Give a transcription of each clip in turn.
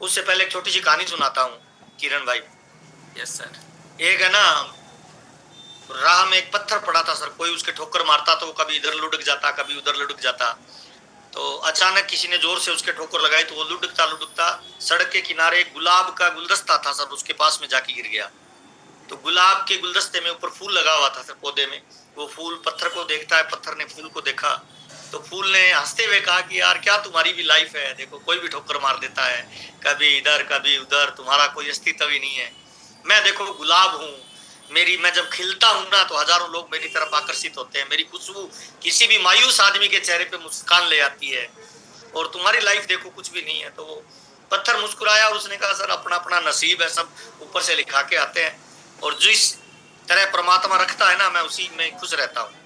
उससे पहले एक छोटी सी कहानी सुनाता हूँ किरण भाई। Yes sir. एक है ना, राह में एक पत्थर पड़ा था सर, कोई उसके ठोकर मारता तो वो कभी इधर लुढ़क जाता कभी उधर लुढ़क जाता। तो अचानक किसी ने जोर से उसके ठोकर लगाई तो वो लुढ़कता लुढ़कता सड़क के किनारे एक गुलाब का गुलदस्ता था सर, उसके पास में जाके गिर गया। तो गुलाब के गुलदस्ते में ऊपर फूल लगा हुआ था सर, पौधे में। वो फूल पत्थर को देखता है, पत्थर ने फूल को देखा। तो फूल ने हंसते हुए कहा कि यार क्या तुम्हारी भी लाइफ है, देखो कोई भी ठोकर मार देता है, कभी इधर कभी उधर, तुम्हारा कोई अस्तित्व ही नहीं है। मैं देखो गुलाब हूँ, मेरी मैं जब खिलता हूं ना तो हजारों लोग मेरी तरफ आकर्षित होते हैं, मेरी खुशबू किसी भी मायूस आदमी के चेहरे पे मुस्कान ले आती है। और तुम्हारी लाइफ देखो कुछ भी नहीं है। तो वो पत्थर मुस्कुराया और उसने कहा सर अपना अपना नसीब है, सब ऊपर से लिखा के आते हैं, और जिस तरह परमात्मा रखता है ना मैं उसी में खुश रहता हूँ।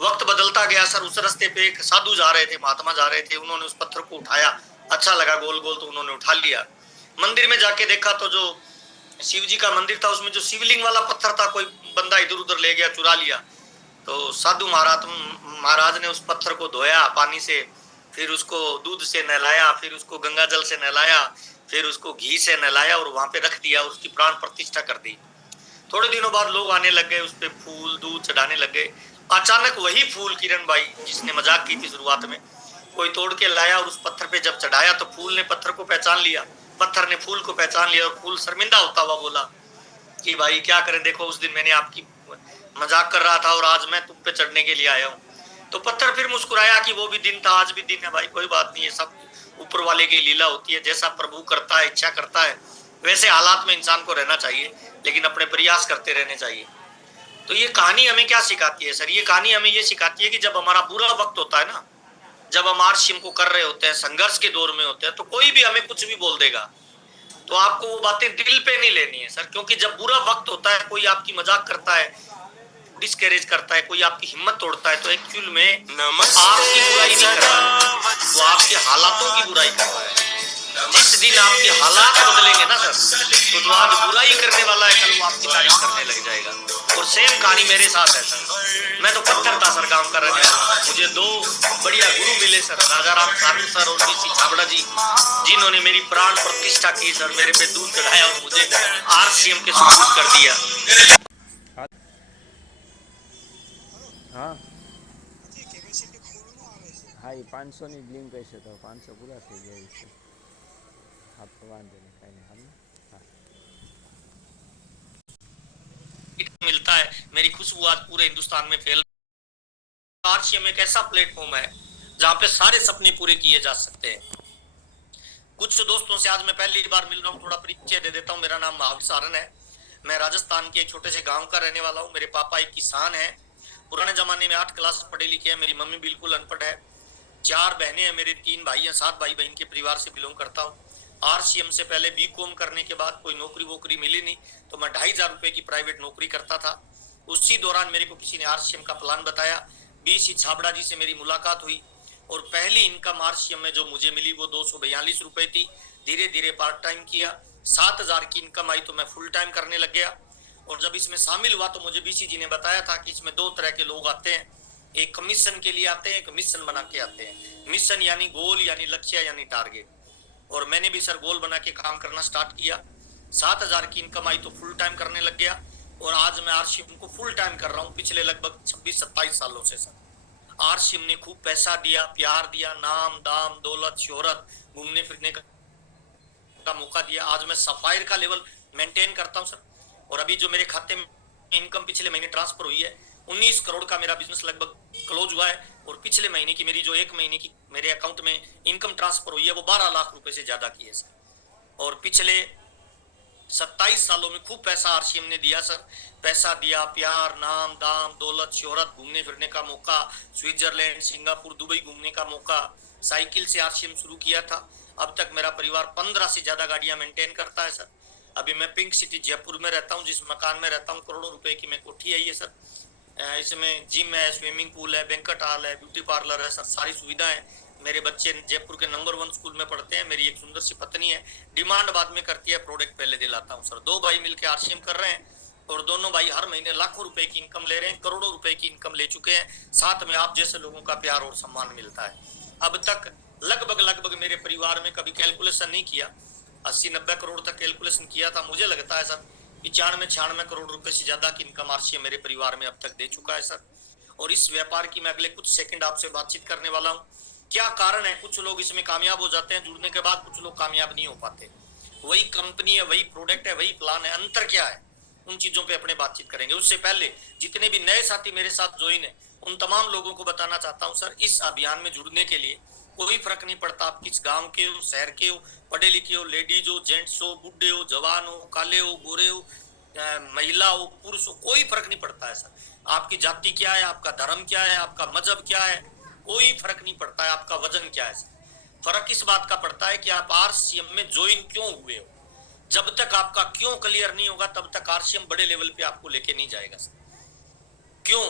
वक्त बदलता गया सर, उस रास्ते पे एक साधु जा रहे थे, महात्मा जा रहे थे, उन्होंने उस पत्थर को उठाया, अच्छा लगा गोल गोल तो उन्होंने उठा लिया। मंदिर में जाके देखा तो जो शिव जी का मंदिर था उसमें जो शिवलिंग वाला पत्थर था कोई बंदा इधर उधर ले गया, चुरा लिया। तो साधु महाराज ने उस पत्थर को धोया पानी से, फिर उसको दूध से नहलाया, फिर उसको गंगा जल से नहलाया, फिर उसको घी से नहलाया और वहां पे रख दिया, उसकी प्राण प्रतिष्ठा कर दी। थोड़े दिनों बाद लोग आने लग गए, उस पे फूल दूध चढ़ाने लग गए। अचानक वही फूल किरण भाई जिसने मजाक की थी शुरुआत में, कोई तोड़ के लाया और उस पत्थर पे जब चढ़ाया तो फूल ने पत्थर को पहचान लिया, पत्थर ने फूल को पहचान लिया, और फूल शर्मिंदा होता हुआ बोला कि भाई क्या करें, देखो उस दिन मैंने आपकी मजाक कर रहा था और आज मैं तुम पे चढ़ने के लिए आया हूँ। तो पत्थर फिर मुस्कुराया कि वो भी दिन था आज भी दिन है भाई, कोई बात नहीं है, सब ऊपर वाले की लीला होती है, जैसा प्रभु करता है इच्छा करता है वैसे हालात में इंसान को रहना चाहिए, लेकिन अपने प्रयास करते रहने चाहिए। तो ये कहानी हमें क्या सिखाती है सर? ये कहानी हमें ये सिखाती है कि जब हमारा बुरा वक्त होता है ना, जब हम आरसीएम को कर रहे होते हैं, संघर्ष के दौर में होते हैं, तो कोई भी हमें कुछ भी बोल देगा, तो आपको वो बातें दिल पे नहीं लेनी है सर, क्योंकि जब बुरा वक्त होता है कोई आपकी मजाक करता है, डिस्करेज करता है, कोई आपकी हिम्मत तोड़ता है, तो एक्चुअल में आपकी बुराई नहीं कर रहा है, वो आपके हालातों की बुराई कर रहा है। जिस दिन आपके हालात बदलेंगे ना सर, तो जो आज बुराई करने वाला है कल वो आपकी तारीफ करने लग जाएगा। और सेम कहानी मेरे साथ है सर, मैं तो पत्थर था सर काम कर रहे थे, मुझे दो बढ़िया गुरु मिले सर, राजा राम साधु सर और बीसी छाबड़ा जी, जिन्होंने मेरी प्राण प्रतिष्ठा की सर, मेरे पे दूध चढ़ाया और मुझे आरसीएम के सुपुर्द कर दिया। हाँ हाँ, ये 500 ની લિંક હશે તો 500 પૂરા થઈ જાય છે. હા તો વાંધો નહીં, કાંઈ નહીં. હા मिलता है, मेरी खुशबू आज पूरे हिंदुस्तान में फैल। आरसीएम एक ऐसा प्लेटफॉर्म है जहाँ पे सारे सपने पूरे किए जा सकते हैं। कुछ दोस्तों से आज मैं पहली बार मिल रहा हूँ, थोड़ा परिचय दे देता हूँ। मेरा नाम महावीर सारन है, मैं राजस्थान के एक छोटे से गांव का रहने वाला हूँ। मेरे पापा एक किसान हैं, पुराने जमाने में 8 क्लास पढ़े लिखे हैं। मेरी मम्मी बिल्कुल अनपढ़ है। 4 बहनें हैं, मेरे 3 भाई हैं, 7 भाई बहन के परिवार से बिलोंग करता हूँ। आरसीएम से पहले बीकॉम करने के बाद कोई नौकरी वोकरी मिली नहीं, तो मैं 2,500 रुपए की प्राइवेट नौकरी करता था। उसी दौरान मेरे को किसी ने आरसीएम का प्लान बताया, बीसी छाबड़ा जी से मेरी मुलाकात हुई, और पहली इनकम आरसीएम में जो मुझे मिली वो 242 रुपए थी। धीरे धीरे पार्ट टाइम किया, 7,000 की इनकम आई तो मैं फुल टाइम करने लग गया। और जब इसमें शामिल हुआ तो मुझे बीसी जी ने बताया था कि इसमें 2 तरह के लोग आते हैं, एक कमीशन के लिए आते हैं, एक मिशन बना के आते हैं। मिशन यानी गोल यानी लक्ष्य यानी टारगेट, और मैंने भी सर गोल बना के काम करना स्टार्ट किया। 7,000 की इनकम आई तो फुल टाइम करने लग गया, और आज मैं आरसीएम को फुल टाइम कर रहा हूँ पिछले लगभग 26-27 सालों से सर। आरसीएम ने खूब पैसा दिया, प्यार दिया, नाम दाम दौलत शोहरत, घूमने फिरने का मौका दिया। आज मैं सफायर का लेवल मेंटेन करता हूं सर, और अभी जो मेरे खाते में इनकम पिछले महीने ट्रांसफर हुई है, 19 करोड़ का मेरा बिजनेस लगभग क्लोज हुआ है। और पिछले महीने की मेरी जो 1 महीने की मेरे अकाउंट में इनकम ट्रांसफर हुई है वो 12 लाख रुपए से ज्यादा की है सर। और पिछले 27 सालों में खूब पैसा आरसीएम ने दिया सर, पैसा दिया, प्यार नाम दाम दौलत शोहरत, घूमने फिरने का मौका, स्विट्जरलैंड सिंगापुर दुबई घूमने का मौका। साइकिल से आरसीएम शुरू किया था, अब तक मेरा परिवार 15 से ज्यादा गाड़ियां मेंटेन करता है सर। अभी मैं पिंक सिटी जयपुर में रहता हूँ, जिस मकान में रहता हूँ करोड़ों रुपए की मैं कोठी है ये सर। इसमें जिम है, स्विमिंग पूल है, बैंक्वेट हॉल है, ब्यूटी पार्लर है सर, सारी सुविधाएं। मेरे बच्चे जयपुर के नंबर 1 स्कूल में पढ़ते हैं, मेरी एक सुंदर सी पत्नी है, डिमांड बाद में करती है, प्रोडक्ट पहले दिलाता हूँ सर। 2 भाई मिलकर आरसीएम कर रहे हैं, और दोनों भाई हर महीने लाखों रुपए की इनकम ले रहे हैं, करोड़ों रुपए की इनकम ले चुके हैं। साथ में आप जैसे लोगों का प्यार और सम्मान मिलता है। अब तक लगभग लगभग मेरे परिवार में कभी कैलकुलेशन नहीं किया, 80-90 करोड़ तक कैलकुलेशन किया था। मुझे लगता है सर 95-96 करोड़ रुपए से ज्यादा की इनकम आरसीएम मेरे परिवार में अब तक दे चुका है सर। और इस व्यापार की मैं अगले कुछ सेकंड आपसे बातचीत करने वाला हूँ। क्या कारण है, कुछ लोग इसमें कामयाब हो जाते हैं जुड़ने के बाद, कुछ लोग कामयाब नहीं हो पाते। वही कंपनी है, वही प्रोडक्ट है, वही प्लान है, अंतर क्या है, उन चीजों पे अपने बातचीत करेंगे। उससे पहले जितने भी नए साथी मेरे साथ ज्वाइन है उन तमाम लोगों को बताना चाहता हूं सर, इस अभियान में जुड़ने के लिए कोई फर्क नहीं पड़ता आप किस गांव के हो, शहर के हो, पढ़े लिखे हो, लेडीज हो, जेंट्स हो, बुढ़े हो, जवान हो, काले हो, गोरे हो, महिला हो, पुरुष हो, कोई फर्क नहीं पड़ता है सर। आपकी जाति क्या है, आपका धर्म क्या है, आपका मजहब क्या है, कोई फर्क नहीं पड़ता है, आपका वजन क्या है सर। फर्क इस बात का पड़ता है कि आप आरसीएम में ज्वाइन क्यों हुए हो। जब तक आपका क्यों क्लियर नहीं होगा तब तक आरसीएम बड़े लेवल पे आपको लेके नहीं जाएगा सर। क्यों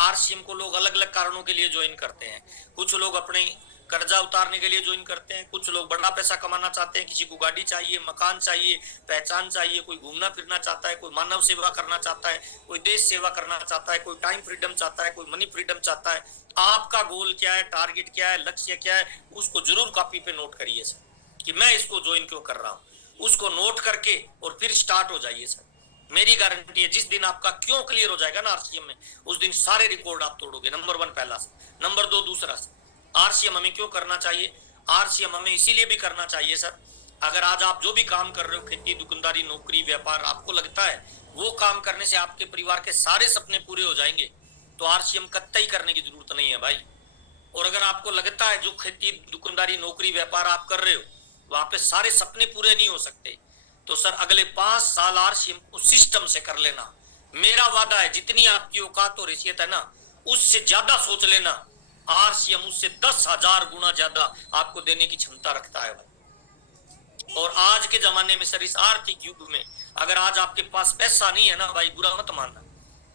आरसीएम को लोग अलग अलग कारणों के लिए ज्वाइन करते हैं। कुछ लोग अपने कर्जा उतारने के लिए ज्वाइन करते हैं, कुछ लोग बड़ा पैसा कमाना चाहते हैं, किसी को गाड़ी चाहिए, मकान चाहिए, पहचान चाहिए, कोई घूमना फिरना चाहता है, कोई मानव सेवा करना चाहता है, कोई देश सेवा करना चाहता है, कोई टाइम फ्रीडम चाहता है, कोई मनी फ्रीडम चाहता है। आपका गोल क्या है, टारगेट क्या है, लक्ष्य क्या है, उसको जरूर कॉपी पे नोट करिए सर कि मैं इसको ज्वाइन क्यों कर रहा हूँ। उसको नोट करके और फिर स्टार्ट हो जाइए सर। मेरी गारंटी है जिस दिन आपका क्यों क्लियर हो जाएगा ना आरसीएम में, उस दिन सारे रिकॉर्ड आप तोड़ोगे। नंबर 1 पहला से। नंबर 2 दूसरा से, आरसीएम हमें क्यों करना चाहिए। आरसीएम हमें इसीलिए भी करना चाहिए सर, अगर आज आप जो भी काम कर रहे हो, खेती, दुकानदारी, नौकरी, व्यापार, आपको लगता है वो काम करने से आपके परिवार के सारे सपने पूरे हो जाएंगे तो आरसीएम कतई करने की जरूरत नहीं है भाई। और अगर आपको लगता है जो खेती, दुकानदारी, नौकरी, व्यापार आप कर रहे हो वहां पे सारे सपने पूरे नहीं हो सकते, तो सर अगले 5 साल आरसीएम को सिस्टम से कर लेना। मेरा वादा है जितनी आपकी औकात और हैसियत है ना उससे ज्यादा सोच लेना। आरसीएम उससे 10,000 गुना ज्यादा आपको देने की क्षमता रखता है भाई। और आज के जमाने में सर, इस आर्थिक युग में अगर आज आपके पास पैसा नहीं है ना भाई, बुरा मत मानना,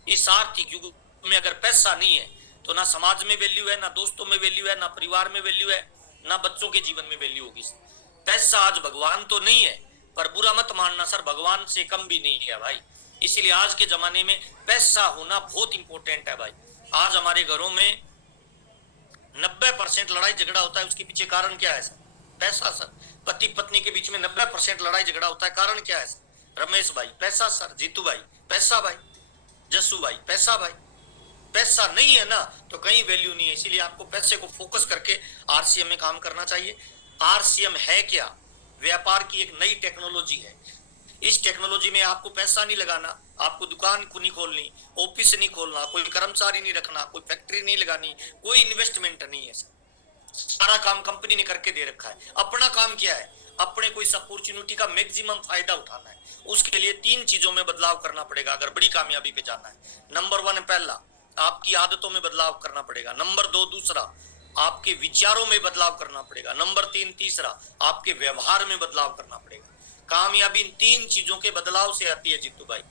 इस आर्थिक युग में अगर पैसा नहीं है तो ना समाज में वैल्यू है, ना दोस्तों में वैल्यू है, ना परिवार में वैल्यू है, ना बच्चों के जीवन में वैल्यू होगी। पैसा आज भगवान तो नहीं है, पर बुरा मत मानना सर, भगवान से कम भी नहीं है भाई। इसीलिए आज के जमाने में पैसा होना बहुत इंपॉर्टेंट है भाई। आज हमारे घरों में 90% लड़ाई झगड़ा होता है, उसके पीछे कारण क्या है सर, पैसा सर। पति पत्नी के बीच में 90% लड़ाई झगड़ा होता है, कारण क्या है सर, रमेश भाई पैसा सर, जीतू भाई पैसा भाई, जस्सू भाई पैसा भाई। पैसा नहीं है ना तो कहीं वैल्यू नहीं है। इसीलिए आपको पैसे को फोकस करके आरसीएम में काम करना चाहिए। आरसीएम है क्या, व्यापार की एक नई टेक्नोलॉजी है। इस टेक्नोलॉजी में आपको पैसा नहीं लगाना, आपको दुकान को नहीं खोलनी, ऑफिस नहीं खोलना, कोई कर्मचारी नहीं रखना, कोई फैक्ट्री नहीं लगानी, कोई इन्वेस्टमेंट नहीं है। सारा काम कंपनी ने करके दे रखा है। अपना काम क्या है, अपने को इस अपॉर्चुनिटी का मैक्सिमम फायदा उठाना है। उसके लिए 3 चीजों में बदलाव करना पड़ेगा अगर बड़ी कामयाबी पे जाना है। नंबर 1 पहला, आपकी आदतों में बदलाव करना पड़ेगा। नंबर 2 दूसरा, आपके विचारों में बदलाव करना पड़ेगा। नंबर 3 तीसरा, आपके व्यवहार में बदलाव करना पड़ेगा। कामयाबी इन 3 चीजों के बदलाव से आती है जीतू भाई।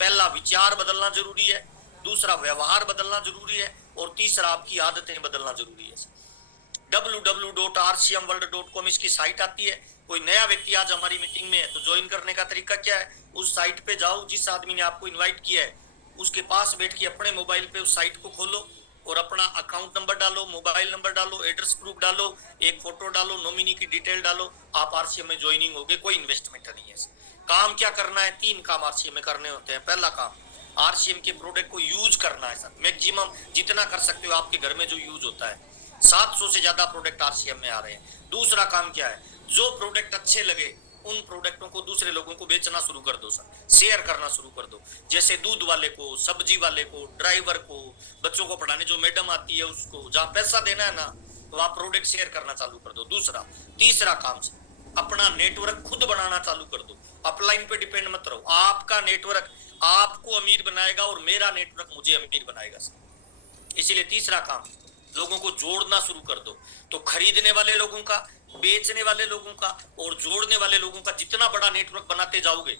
पहला विचार बदलना जरूरी है, दूसरा व्यवहार बदलना जरूरी है, और तीसरा आपकी आदतें बदलना जरूरी है। www.rcmworld.com इसकी साइट आती है। कोई नया व्यक्ति आज हमारी मीटिंग में है तो ज्वाइन करने का तरीका क्या है, उस साइट पे जाओ, जिस आदमी ने आपको इनवाइट किया है उसके पास बैठ के अपने मोबाइल पे उस साइट को खोलो और अपना अकाउंट नंबर डालो, मोबाइल नंबर डालो, एड्रेस प्रूफ डालो, एक फोटो डालो, नॉमिनी की डिटेल डालो, आप आरसीएम में ज्वाइनिंग होगे। कोई इन्वेस्टमेंट नहीं है। काम क्या करना है, 3 काम आरसीएम में करने होते हैं। पहला काम, आरसीएम के प्रोडक्ट को यूज करना है सर, मैक्सिमम जितना कर सकते हो आपके घर में जो यूज होता है। 700 से ज्यादा प्रोडक्ट आरसीएम में आ रहे हैं। दूसरा काम क्या है, जो प्रोडक्ट अच्छे लगे उन प्रोडक्टों को दूसरे लोगों को बेचना शुरू कर दो सर, शेयर करना शुरू कर दो। जैसे दूध वाले को, सब्जी वाले को, ड्राइवर को, बच्चों को पढ़ाने जो मैडम आती है उसको, जहां पैसा देना है ना वहां प्रोडक्ट शेयर करना चालू कर दो। दूसरा, तीसरा काम से अपना नेटवर्क खुद बनाना चालू कर दो। अपलाइन पे डिपेंड मत रहो। आपका नेटवर्क आपको अमीर बनाएगा और मेरा नेटवर्क मुझे अमीर बनाएगा सर। इसीलिए तीसरा काम, लोगों को जोड़ना शुरू कर दो। तो खरीदने वाले लोगों का, बेचने वाले लोगों का और जोड़ने वाले लोगों का जितना बड़ा नेटवर्क बनाते जाओगे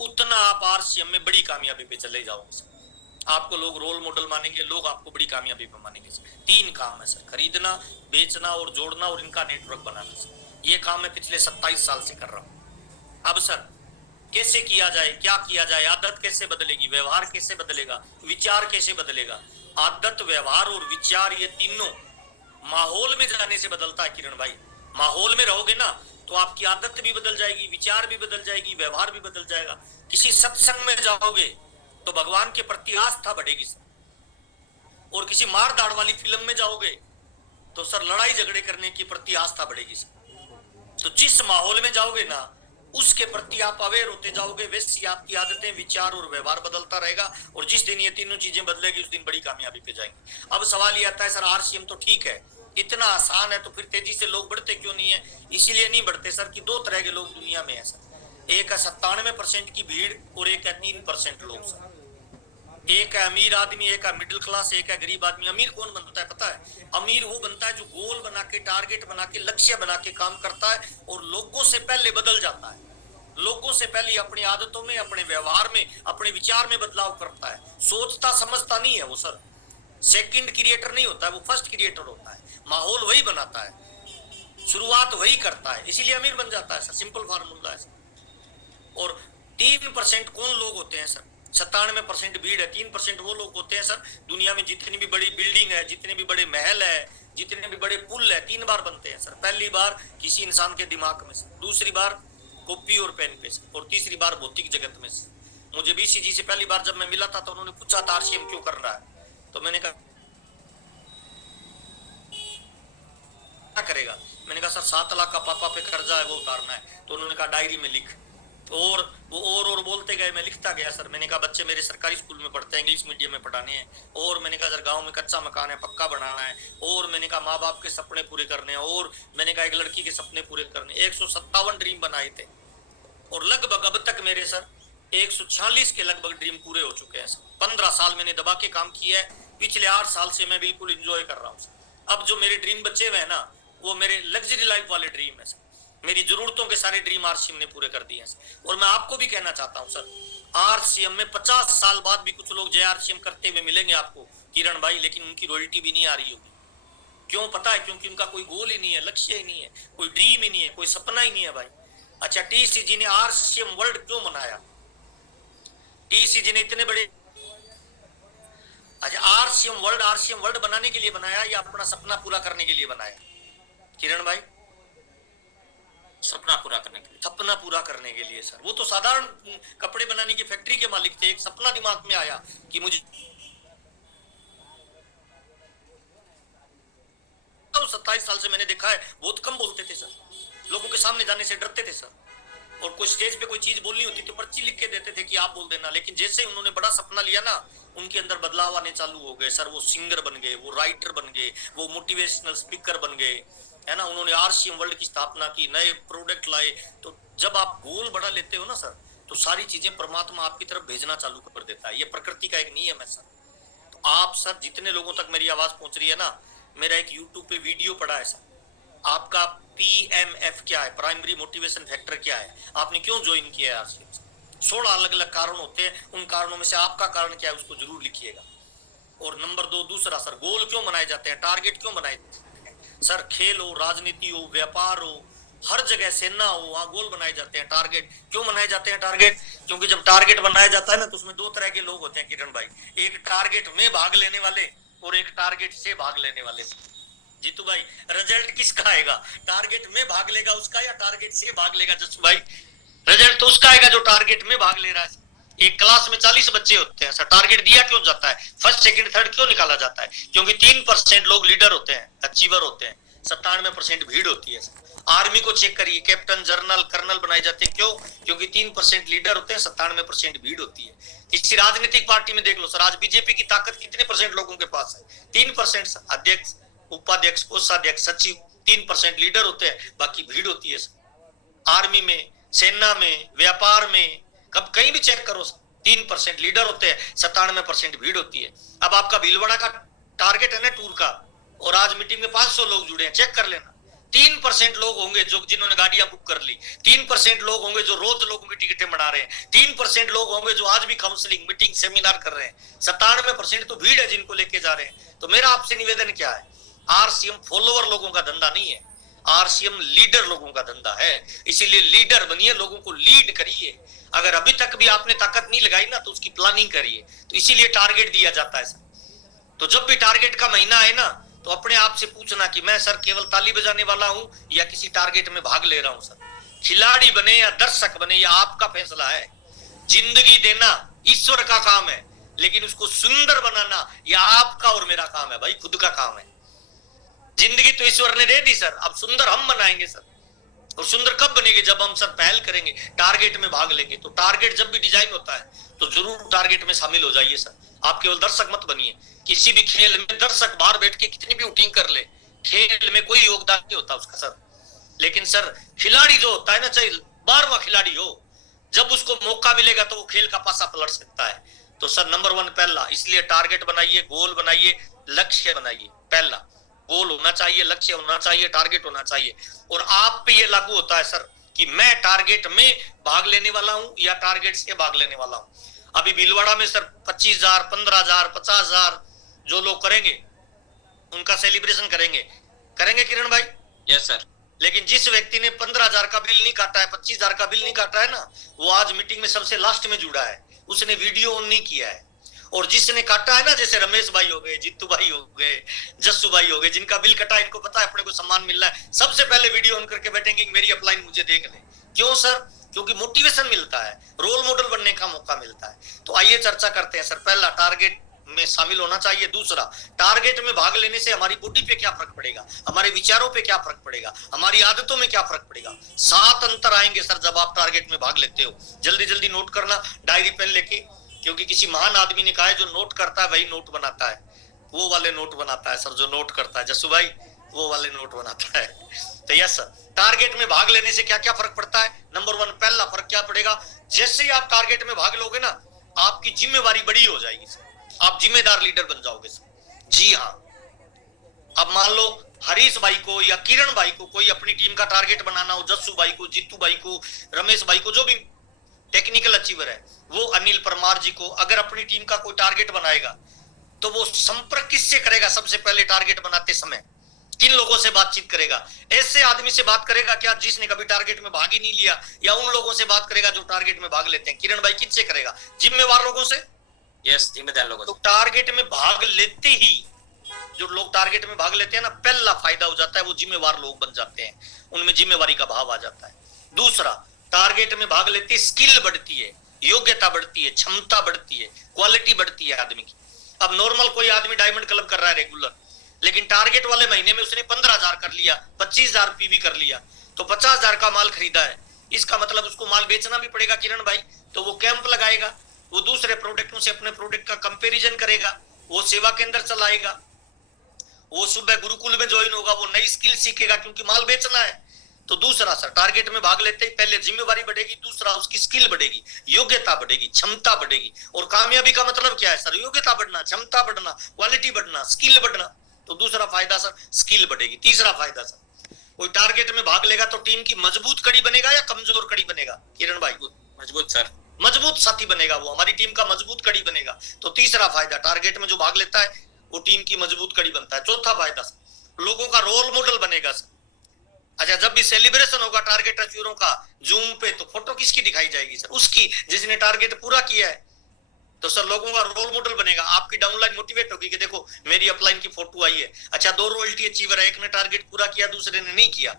उतना आप आरसीएम में बड़ी कामयाबी पे चले जाओगे सर। आपको लोग रोल मॉडल मानेंगे, लोग आपको बड़ी कामयाबी पे मानेंगे सर। 3 काम है सर, खरीदना, बेचना और जोड़ना, और इनका नेटवर्क बनाना सर। ये काम मैं पिछले 27 साल से कर रहा हूँ। अब सर कैसे किया जाए, क्या किया जाए, आदत कैसे बदलेगी, व्यवहार कैसे बदलेगा, विचार कैसे बदलेगा। आदत, व्यवहार और विचार ये तीनों माहौल में जाने से बदलता है किरण भाई। माहौल में रहोगे ना तो आपकी आदत भी बदल जाएगी, विचार भी बदल जाएगी, व्यवहार भी बदल जाएगा। किसी सत्संग में जाओगे तो भगवान के प्रति आस्था बढ़ेगी सर, और किसी मार दाड़ वाली फिल्म में जाओगे तो सर लड़ाई झगड़े करने की प्रति आस्था बढ़ेगी सर। तो जिस माहौल में जाओगे ना उसके प्रति आप अवेयर होते जाओगे, वैसी आपकी आदतें, विचार और व्यवहार बदलता रहेगा, और जिस दिन ये तीनों चीजें बदलेगी उस दिन बड़ी कामयाबी पे जाएंगे। अब सवाल ये आता है सर आरसीएम तो ठीक है, इतना आसान है, तो फिर तेजी से लोग बढ़ते क्यों नहीं है? इसीलिए नहीं बढ़ते सर कि दो तरह के लोग दुनिया में है सर, एक है 97% की भीड़ और एक है 3% लोग सर। एक है अमीर आदमी, एक है मिडिल क्लास, एक है गरीब आदमी। अमीर कौन बनता है पता है? अमीर वो बनता है जो गोल बना के, टारगेट बना के, लक्ष्य बना के काम करता है और लोगों से पहले बदल जाता है, लोगों से पहले अपनी आदतों में, अपने व्यवहार में, अपने विचार में बदलाव करता है। सोचता समझता नहीं है वो सर, सेकंड क्रिएटर नहीं होता है, वो फर्स्ट क्रिएटर होता है। माहौल वही बनाता है, शुरुआत वही करता है, इसीलिए अमीर बन जाता है सर। सिंपल फार्मूला है सर। और 3% कौन लोग होते हैं सर? 97% भीड़ है, 3% वो लोग होते हैं सर। दुनिया में जितनी भी बड़ी बिल्डिंग है, जितने भी बड़े महल है, जितने भी बड़े पुल है, 3 बार बनते हैं सर। पहली बार किसी इंसान के दिमाग में सर, दूसरी बार कॉपी और पेन पे सर, और तीसरी बार भौतिक जगत में सर। मुझे बीसी जी से पहली बार जब मैं मिला था तो उन्होंने पूछा था आरसीएम क्यों कर रहा है, तो मैंने कहा क्या करेगा? मैंने कहा सर 7 लाख का पापा पे कर्जा है वो उतारना है। तो उन्होंने कहा डायरी में लिख, और वो और बोलते गए, मैं लिखता गया सर। मैंने कहा बच्चे मेरे सरकारी स्कूल में पढ़ते हैं, इंग्लिश मीडियम में पढ़ाने हैं, और मैंने कहा सर गांव में कच्चा मकान है, पक्का बनाना है, और मैंने कहा माँ बाप के सपने पूरे करने हैं, और मैंने कहा एक लड़की के सपने पूरे करने। 157 ड्रीम बनाए थे, और लगभग अब तक मेरे सर 146 के लगभग ड्रीम पूरे हो चुके हैं सर। 15 साल मैंने दबा के काम किया है, पिछले 8 साल से मैं बिल्कुल इंजॉय कर रहा हूँ सर। अब जो मेरे ड्रीम बचे हुए हैं ना, वो मेरे लग्जरी लाइफ वाले ड्रीम है सर। मेरी जरूरतों के सारे ड्रीम आरसीएम ने पूरे कर दिए हैं सर। और मैं आपको भी कहना चाहता हूं सर, आरसीएम में 50 साल बाद भी कुछ लोग जय आरसीएम करते हुए मिलेंगे आपको किरण भाई, लेकिन उनकी रॉयल्टी भी नहीं आ रही होगी। क्यों पता है? क्योंकि उनका कोई गोल ही नहीं है, लक्ष्य ही नहीं है, कोई ड्रीम ही नहीं है, कोई सपना ही नहीं है भाई। अच्छा, टीसीजी ने आरसीएम वर्ल्ड क्यों मनाया? टीसीजी ने इतने बड़े, अच्छा आरसीएम वर्ल्ड बनाने के लिए बनाया या अपना सपना पूरा करने के लिए बनाया किरण भाई? सपना पूरा करने के लिए। सपना पूरा करने के लिए सर। वो तो साधारण कपड़े बनाने की फैक्ट्री के मालिक थे, एक सपना दिमाग में आया कि मुझे 27 साल से मैंने देखा है बहुत कम बोलते थे सर, लोगों के सामने जाने से डरते थे सर, और कोई स्टेज पे कोई चीज बोलनी होती तो पर्ची लिख के देते थे कि आप बोल देना। लेकिन जैसे उन्होंने बड़ा सपना लिया ना, उनके अंदर बदलाव आने चालू हो गए सर। वो सिंगर बन गए, वो राइटर बन गए, वो मोटिवेशनल स्पीकर बन गए, है ना। उन्होंने आरसीएम वर्ल्ड की स्थापना की, नए प्रोडक्ट लाए। तो जब आप गोल बड़ा लेते हो ना सर, तो सारी चीजें परमात्मा आपकी तरफ भेजना चालू कर देता है। ये प्रकृति का एक नियम है सर। तो आप सर जितने लोगों तक मेरी आवाज पहुंच रही है ना, मेरा एक यूट्यूब पे वीडियो पड़ा है सर, आपका पीएमएफ क्या है, प्राइमरी मोटिवेशन फैक्टर क्या है, आपने क्यों ज्वाइन किया है आरसीएम? 16 अलग अलग कारण होते हैं, उन कारणों में से आपका कारण क्या है उसको जरूर लिखिएगा। और नंबर 2, दूसरा सर, गोल क्यों बनाए जाते हैं, टारगेट क्यों बनाए सर? खेल हो, राजनीति हो, व्यापार हो, हर जगह सेना हो, वहां गोल बनाए जाते हैं। टारगेट क्यों बनाए जाते हैं? टारगेट क्योंकि जब टारगेट बनाया जाता है ना, तो उसमें 2 तरह के लोग होते हैं किरण भाई, एक टारगेट में भाग लेने वाले और एक टारगेट से भाग लेने वाले। जीतू भाई, रिजल्ट किसका आएगा? टारगेट में भाग लेगा उसका या टारगेट से भाग लेगा? जसू भाई, रिजल्ट तो उसका आएगा जो टारगेट में भाग ले रहा है। एक क्लास में 40 बच्चे होते हैं सर, टारगेट दिया क्यों जाता है? फर्स्ट सेकंड थर्ड क्यों निकाला जाता है? क्योंकि 3% लोग लीडर होते हैं, अचीवर होते हैं, 97% भीड़ होती है सर। आर्मी को चेक करिए, कैप्टन, जनरल, कर्नल बनाए जाते हैं, क्यों? क्योंकि 3% लीडर होते हैं, 97% भीड़ होती है। किसी राजनीतिक पार्टी में देख लो सर, आज बीजेपी की ताकत कितने % लोगों के पास है? 3%। अध्यक्ष, उपाध्यक्ष, कोषाध्यक्ष, सचिव 3% लीडर होते हैं, बाकी भीड़ होती है सर। आर्मी में, सेना में, व्यापार में, कब कहीं भी चेक करो, 3% लीडर होते हैं, 97% भीड़ होती है। अब आपका भीलवाड़ा का टारगेट है ना टूर का, और आज मीटिंग में 500 लोग जुड़े हैं, चेक कर लेना। 3% लोग होंगे जो जिन्होंने गाड़ियां बुक कर ली, 3% लोग होंगे जो रोज लोगों की टिकटें बना रहे हैं, 3% लोग होंगे जो आज भी काउंसलिंग, मीटिंग, सेमिनार कर रहे हैं। 97% तो भीड़ है जिनको लेके जा रहे हैं। तो मेरा आपसे निवेदन क्या है, आरसीएम फॉलोवर लोगों का धंधा नहीं है, आरसीएम लीडर लोगों का धंधा है। इसीलिए लीडर बनिए, लोगों को लीड करिए। अगर अभी तक भी आपने ताकत नहीं लगाई ना, तो उसकी प्लानिंग करिए। तो इसीलिए टारगेट दिया जाता है सर। तो जब भी टारगेट का महीना आए ना, तो अपने आप से पूछना कि मैं सर केवल ताली बजाने वाला हूं या किसी टारगेट में भाग ले रहा हूं सर। खिलाड़ी बने या दर्शक बने ये आपका फैसला है। जिंदगी देना ईश्वर का काम है, लेकिन उसको सुंदर बनाना यह आपका और मेरा काम है भाई, खुद का काम है। जिंदगी तो ईश्वर ने दे दी सर, अब सुंदर हम बनाएंगे सर। और सुंदर कब बनेगी? जब हम सर पहल करेंगे, टारगेट में भाग लेंगे। तो टारगेट जब भी डिजाइन होता है तो जरूर टारगेट में शामिल हो जाइए सर। आप केवल दर्शक मत बनिए। किसी भी खेल में दर्शक बाहर बैठ के कितनी भी उटिंग कर ले, खेल में कोई योगदान नहीं होता उसका सर। लेकिन सर खिलाड़ी जो होता है ना, चाहे 12वां खिलाड़ी हो, जब उसको मौका मिलेगा तो वो खेल का पासा पलट सकता है। तो सर नंबर 1 पहला, इसलिए टारगेट बनाइए, गोल बनाइए, लक्ष्य बनाइए। पहला गोल होना चाहिए, लक्ष्य होना चाहिए, टारगेट होना चाहिए। और आप पे ये लागू होता है सर कि मैं टारगेट में भाग लेने वाला हूं या टारगेट से भाग लेने वाला हूं। अभी भीलवाड़ा में सर 25,000, 15,000, 50,000 जो लोग करेंगे उनका सेलिब्रेशन करेंगे किरण भाई। Yes sir. लेकिन जिस व्यक्ति ने 15,000 का बिल नहीं काटा है, 25,000 का बिल नहीं काटा है ना, वो आज मीटिंग में सबसे लास्ट में जुड़ा है, उसने वीडियो ऑन नहीं किया है। और जिसने काटा है ना, जैसे रमेश भाई हो गए, जीतू भाई हो गए, जस्सू भाई हो गए, जिनका बिल कटा, इनको पता है अपने को सम्मान मिल रहा है, सबसे पहले वीडियो ऑन करके बैठेंगे मेरी अपलाइन मुझे देख ले। क्यों सर? क्योंकि मोटिवेशन मिलता है, रोल मॉडल बनने का मौका मिलता है। तो आइए चर्चा करते हैं सर। पहला, टारगेट में शामिल होना चाहिए। दूसरा, टारगेट में भाग लेने से हमारी बॉडी पे क्या फर्क पड़ेगा, हमारे विचारों पे क्या फर्क पड़ेगा, हमारी आदतों में क्या फर्क पड़ेगा। 7 अंतर आएंगे सर जब आप टारगेट में भाग लेते हो। जल्दी जल्दी नोट करना, डायरी पेन लेके, क्योंकि किसी महान आदमी ने कहा है जो नोट करता है वही नोट बनाता है। वो वाले नोट बनाता है सर जो नोट करता है, जस्सू भाई वो वाले नोट बनाता है। तो यस सर, टारगेट में भाग लेने से क्या क्या फर्क पड़ता है? नंबर 1 पहला फर्क क्या पड़ेगा, जैसे ही आप टारगेट में भाग लोगे ना, आपकी जिम्मेवारी बड़ी हो जाएगी सर, आप जिम्मेदार लीडर बन जाओगे सर। जी हाँ, अब मान लो हरीश भाई को या किरण भाई को कोई अपनी टीम का टारगेट बनाना हो, जस्सू भाई को, जीतू भाई को, रमेश भाई को, जो भी टेक्निकल अचीवर है, वो अनिल परमार जी को अगर अपनी टीम का कोई टारगेट बनाएगा तो वो संपर्क किससे करेगा? सबसे पहले टारगेट बनाते समय किन लोगों से बातचीत करेगा? ऐसे आदमी से बात करेगा क्या जिसने कभी टारगेट में भाग ही नहीं लिया, या उन लोगों से बात करेगा जो टारगेट में भाग लेते हैं? किरण भाई किससे करेगा? जिम्मेवार लोगों से। यस, जिम्मेदार लोगों से। तो टारगेट में भाग लेते ही जो लोग टारगेट में भाग लेते हैं ना, पहला फायदा हो जाता है, वो जिम्मेवार लोग बन जाते हैं, उनमें जिम्मेवारी का भाव आ जाता है। दूसरा, टारगेट में भाग लेते स्किल बढ़ती है, योग्यता बढ़ती है, क्षमता बढ़ती है, क्वालिटी बढ़ती है आदमी की। अब नॉर्मल कोई आदमी डायमंड क्लब कर रहा है रेगुलर, लेकिन टारगेट वाले महीने में उसने 15,000 कर लिया, 25,000 पीवी कर लिया, तो 50,000 का माल खरीदा है। इसका मतलब उसको माल बेचना भी पड़ेगा किरण भाई। तो वो कैंप लगाएगा, वो दूसरे प्रोडक्टों से अपने प्रोडक्ट का कंपैरिजन करेगा, वो सेवा केंद्र चलाएगा, वो सुबह गुरुकुल में ज्वाइन होगा, वो नई स्किल सीखेगा क्योंकि माल बेचना है। तो दूसरा सर, टारगेट में भाग लेते ही पहले जिम्मेवारी बढ़ेगी, दूसरा उसकी स्किल बढ़ेगी, योग्यता बढ़ेगी, क्षमता बढ़ेगी। और कामयाबी का मतलब क्या है सर? योग्यता बढ़ना, क्षमता बढ़ना, क्वालिटी बढ़ना, स्किल बढ़ना। तो दूसरा फायदा सर, स्किल बढ़ेगी। तीसरा फायदा सर, कोई टारगेट में भाग लेगा तो टीम की मजबूत कड़ी बनेगा या कमजोर कड़ी बनेगा? किरण भाई मजबूत सर, मजबूत साथी बनेगा, वो हमारी टीम का मजबूत कड़ी बनेगा। तो तीसरा फायदा, टारगेट में जो भाग लेता है वो टीम की मजबूत कड़ी बनता है। चौथा फायदा सर, लोगों का रोल मॉडल बनेगा सर। अच्छा, जब भी सेलिब्रेशन होगा टारगेट अचीवरों का जूम पे, तो फोटो किसकी दिखाई जाएगी सर? उसकी, जिसने टारगेट पूरा किया है। तो सर लोगों का रोल मॉडल बनेगा, आपकी डाउनलाइन मोटिवेट होगी कि देखो मेरी अपलाइन की फोटो आई है। अच्छा, 2 रॉयल्टी अचीवर है, एक ने टारगेट पूरा किया, दूसरे ने नहीं किया,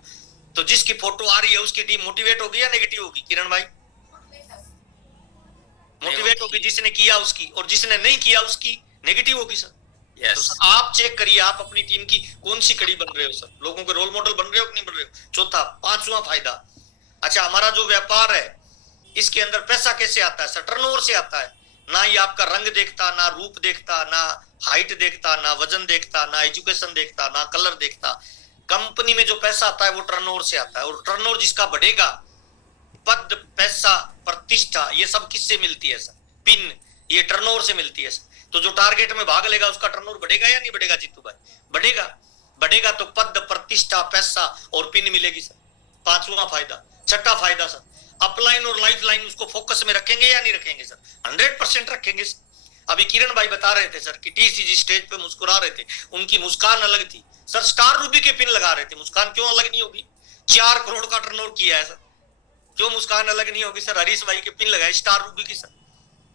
तो जिसकी फोटो आ रही है उसकी टीम मोटिवेट होगी या नेगेटिव होगी? किरण भाई मोटिवेट होगी, जिसने किया उसकी, और जिसने नहीं किया उसकी नेगेटिव होगी सर। यस। तो सर आप चेक करिए आप अपनी टीम की कौन सी कड़ी बन रहे हो सर, लोगों के रोल मॉडल बन रहे हो कि नहीं बन रहे हो? चौथा, 5वां फायदा, अच्छा हमारा जो व्यापार है इसके अंदर पैसा कैसे आता है सर? टर्नओवर से आता है। ना ही आपका रंग देखता, ना रूप देखता, ना हाइट देखता, ना वजन देखता, ना एजुकेशन देखता, ना कलर देखता। कंपनी में जो पैसा आता है वो टर्नओवर से आता है, और टर्नओवर जिसका बढ़ेगा, पद, पैसा, प्रतिष्ठा, ये सब किससे मिलती है सर? पिन, ये टर्नओवर से मिलती है सर। तो जो टारगेट में भाग लेगा उसका टर्नओवर बढ़ेगा या नहीं बढ़ेगा जीतू भाई? बढ़ेगा। बढ़ेगा तो पद, प्रतिष्ठा, पैसा और पिन मिलेगी सर। 5वां फायदा। छठा फायदा सर, अपलाइन और लाइफ लाइन उसको फोकस में रखेंगे या नहीं रखेंगे सर? 100% रखेंगे सर। अभी किरण भाई बता रहे थे सर कि टीसीजी स्टेज पे मुस्कुरा रहे थे, उनकी मुस्कान अलग थी सर। स्टार रूबी के पिन लगा रहे थे, मुस्कान क्यों अलग नहीं होगी? 4 करोड़ का टर्नओवर किया है सर, क्यों मुस्कान अलग नहीं होगी सर? हरीश भाई के पिन लगाए स्टार रूबी की सर।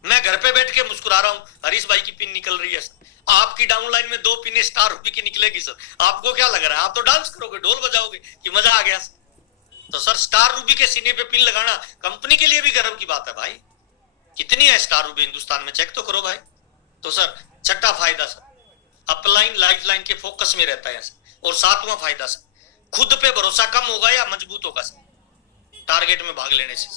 मैं घर पे बैठ के मुस्कुरा रहा हूँ, हरीश भाई की पिन निकल रही है सर, आपकी डाउनलाइन में 2 पिनें स्टार रूपी की निकलेगी सर, आपको क्या लग रहा है? आप तो डांस करोगे, ढोल बजाओगे कि मजा आ गया सर। तो सर स्टार रूबी के सीने पे पिन लगाना कंपनी के लिए भी गर्व की बात है भाई। कितनी है स्टार रूबी हिंदुस्तान में, चेक तो करो भाई। तो सर छठा फायदा सर, अपलाइन लाइफलाइन के फोकस में रहता है सर। और सातवां फायदा सर, खुद पे भरोसा कम होगा या मजबूत होगा सर टारगेट में भाग लेने से?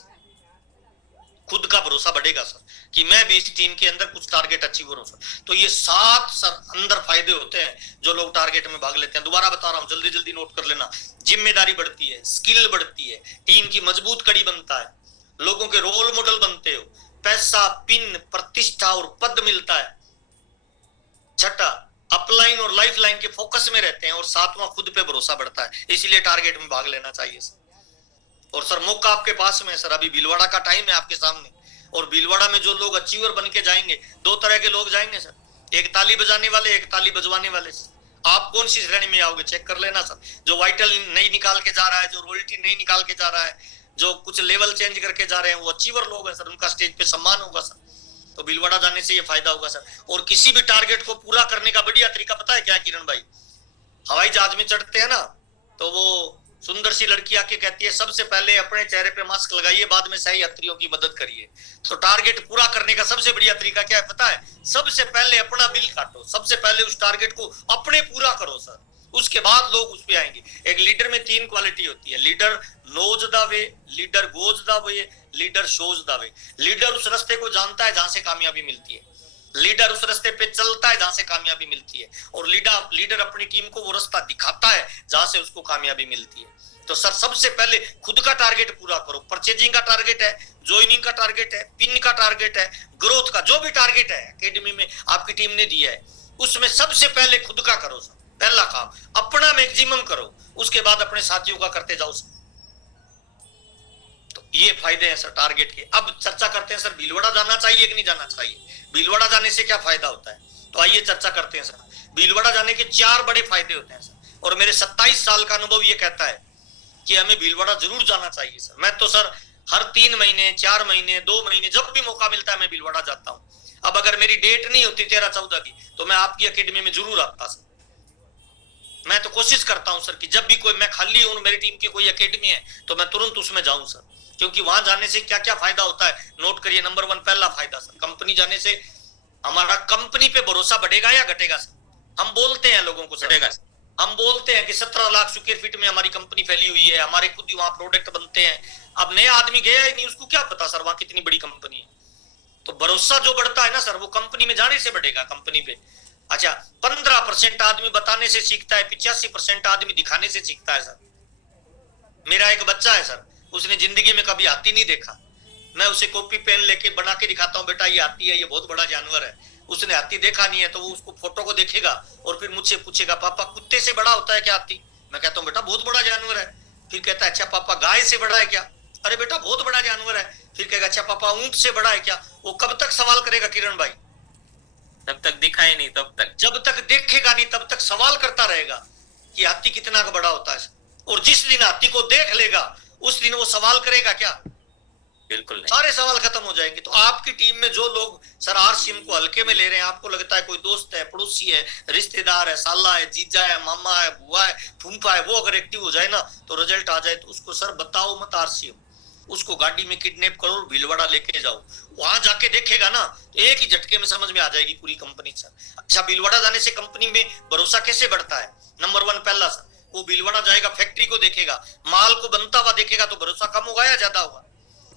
खुद का भरोसा बढ़ेगा सर कि मैं भी इस टीम के अंदर कुछ टारगेट अचीव करूं सर। तो ये 7 सर अंदर फायदे होते हैं जो लोग टारगेट में भाग लेते हैं। दोबारा बता रहा हूं, जल्दी जल्दी नोट कर लेना। जिम्मेदारी बढ़ती है, स्किल बढ़ती है, टीम की मजबूत कड़ी बनता है, लोगों के रोल मॉडल बनते हो, पैसा, पिन, प्रतिष्ठा और पद मिलता है। छठा, अपलाइन और लाइफ लाइन के फोकस में रहते हैं। और सातवां, खुद पे भरोसा बढ़ता है, इसलिए टारगेट में भाग लेना चाहिए सर। और सर मौका आपके पास में है सर, अभी भीलवाड़ा का टाइम है आपके सामने। और भीलवाड़ा में जो लोग अचीवर बन के जाएंगे, 2 तरह के लोग जाएंगे सर, एक ताली बजाने वाले, एक ताली बजवाने वाले सर। आप कौन सी श्रेणी में आओगे चेक कर लेना सर। जो वाइटल नहीं निकाल के जा रहा है, जो रॉयल्टी नहीं निकाल के जा रहा है, जो कुछ लेवल चेंज करके जा रहे हैं, वो अचीवर लोग हैं सर, उनका स्टेज पे सम्मान होगा सर। तो भीलवाड़ा जाने से ये फायदा होगा सर। और किसी भी टारगेट को पूरा करने का बढ़िया तरीका पता है क्या किरण भाई? हवाई जहाज में चढ़ते हैं ना, तो वो सुंदर सी लड़की आके कहती है सबसे पहले अपने चेहरे पे मास्क लगाइए, बाद में सही यात्रियों की मदद करिए। तो टारगेट पूरा करने का सबसे बढ़िया तरीका क्या है पता है? सबसे पहले अपना बिल काटो, सबसे पहले उस टारगेट को अपने पूरा करो सर, उसके बाद लोग उस पे आएंगे। एक लीडर में 3 क्वालिटी होती है, leader knows the way, leader goes the way, leader shows the way. Leader उस रास्ते को जानता है जहां से कामयाबी मिलती है, लीडर उस रास्ते पे चलता है जहां से कामयाबी मिलती है, और लीडर अपनी टीम को वो रास्ता दिखाता है जहां से उसको कामयाबी मिलती है। तो सर सबसे पहले खुद का टारगेट पूरा करो। परचेजिंग का टारगेट है, ज्वाइनिंग का टारगेट है, पिन का टारगेट है, ग्रोथ का जो भी टारगेट है एकेडमी में आपकी टीम ने दिया है, उसमें सबसे पहले खुद का करो सर। पहला काम अपना मैक्सिमम करो, उसके बाद अपने साथियों का करते जाओ सर। तो ये फायदे हैं सर टारगेट के। अब चर्चा करते हैं सर भीलवाड़ा जाना चाहिए कि नहीं जाना चाहिए, भीलवाड़ा जाने से क्या फायदा होता है। तो आइए चर्चा करते हैं सर। भीलवाड़ा जाने के 4 बड़े फायदे होते हैं सर, और मेरे 27 साल का अनुभव ये कहता है कि हमें भीलवाड़ा जरूर जाना चाहिए सर। मैं तो सर हर 3 महीने, 4 महीने, 2 महीने जब भी मौका मिलता है मैं भीलवाड़ा जाता हूँ। अब अगर मेरी डेट नहीं होती 13-14 की, तो मैं आपकी एकेडमी में जरूर आता सर। मैं तो कोशिश करता हूं सर कि जब भी कोई मैं खाली हूं, मेरी टीम की कोई एकेडमी है, तो मैं तुरंत उसमें जाऊं सर। क्योंकि वहां जाने से क्या क्या फायदा होता है नोट करिए। नंबर 1 पहला फायदा सर, कंपनी जाने से हमारा कंपनी पे भरोसा बढ़ेगा या घटेगा सर? हम बोलते हैं लोगों को सर, हम बोलते हैं कि 17 लाख स्क्वायर फीट में हमारी कंपनी फैली हुई है, हमारे खुद ही वहां प्रोडक्ट बनते हैं। अब नया आदमी गया ही नहीं, उसको क्या पता सर वहां कितनी बड़ी कंपनी है। तो भरोसा जो बढ़ता है ना सर, वो कंपनी में जाने से बढ़ेगा, कंपनी पे। अच्छा, 15% आदमी बताने से सीखता है, 85% आदमी दिखाने से सीखता है सर। मेरा एक बच्चा है सर, उसने जिंदगी में कभी हाथी नहीं देखा। मैं उसे कॉपी पेन लेके बना के दिखाता हूँ, बेटा ये हाथी है, ये बहुत बड़ा जानवर है। उसने हाथी देखा नहीं है, तो वो उसको फोटो को देखेगा और फिर मुझसे पूछेगा पापा कुत्ते से बड़ा होता है क्या हाथी? मैं कहता हूँ बेटा बहुत बड़ा जानवर है। फिर कहता है अच्छा पापा गाय से बड़ा है क्या? अरे बेटा बहुत बड़ा जानवर है। फिर कहेगा अच्छा पापा ऊंट से बड़ा है क्या? वो कब तक सवाल करेगा किरण भाई? तब तक दिखाई नहीं, तब तक, जब तक देखेगा नहीं तब तक सवाल करता रहेगा कि हाथी कितना का बड़ा होता है। और जिस दिन हाथी को देख लेगा उस दिन वो सवाल करेगा क्या? बिल्कुल नहीं। सारे सवाल खत्म हो जाएंगे। तो आपकी टीम में जो लोग सर आरसीएम को हल्के में ले रहे हैं, आपको लगता है कोई दोस्त है, पड़ोसी है, रिश्तेदार है, साला है, जीजा है, मामा है, बुआ है, फूफा है, वो अगर एक्टिव हो जाए ना तो रिजल्ट आ जाए, तो उसको सर बताओ मत आरसीएम, उसको गाड़ी में किडनैप करो और भीलवाड़ा लेके जाओ। वहां जाके देखेगा ना तो एक ही झटके में समझ में आ जाएगी पूरी कंपनी सर। अच्छा, भीलवाड़ा जाने से कंपनी में भरोसा कैसे बढ़ता है? नंबर 1 पहला सर, वो भीलवाड़ा जाएगा, फैक्ट्री को देखेगा, माल को बनता हुआ देखेगा, तो भरोसा कम होगा या ज्यादा होगा?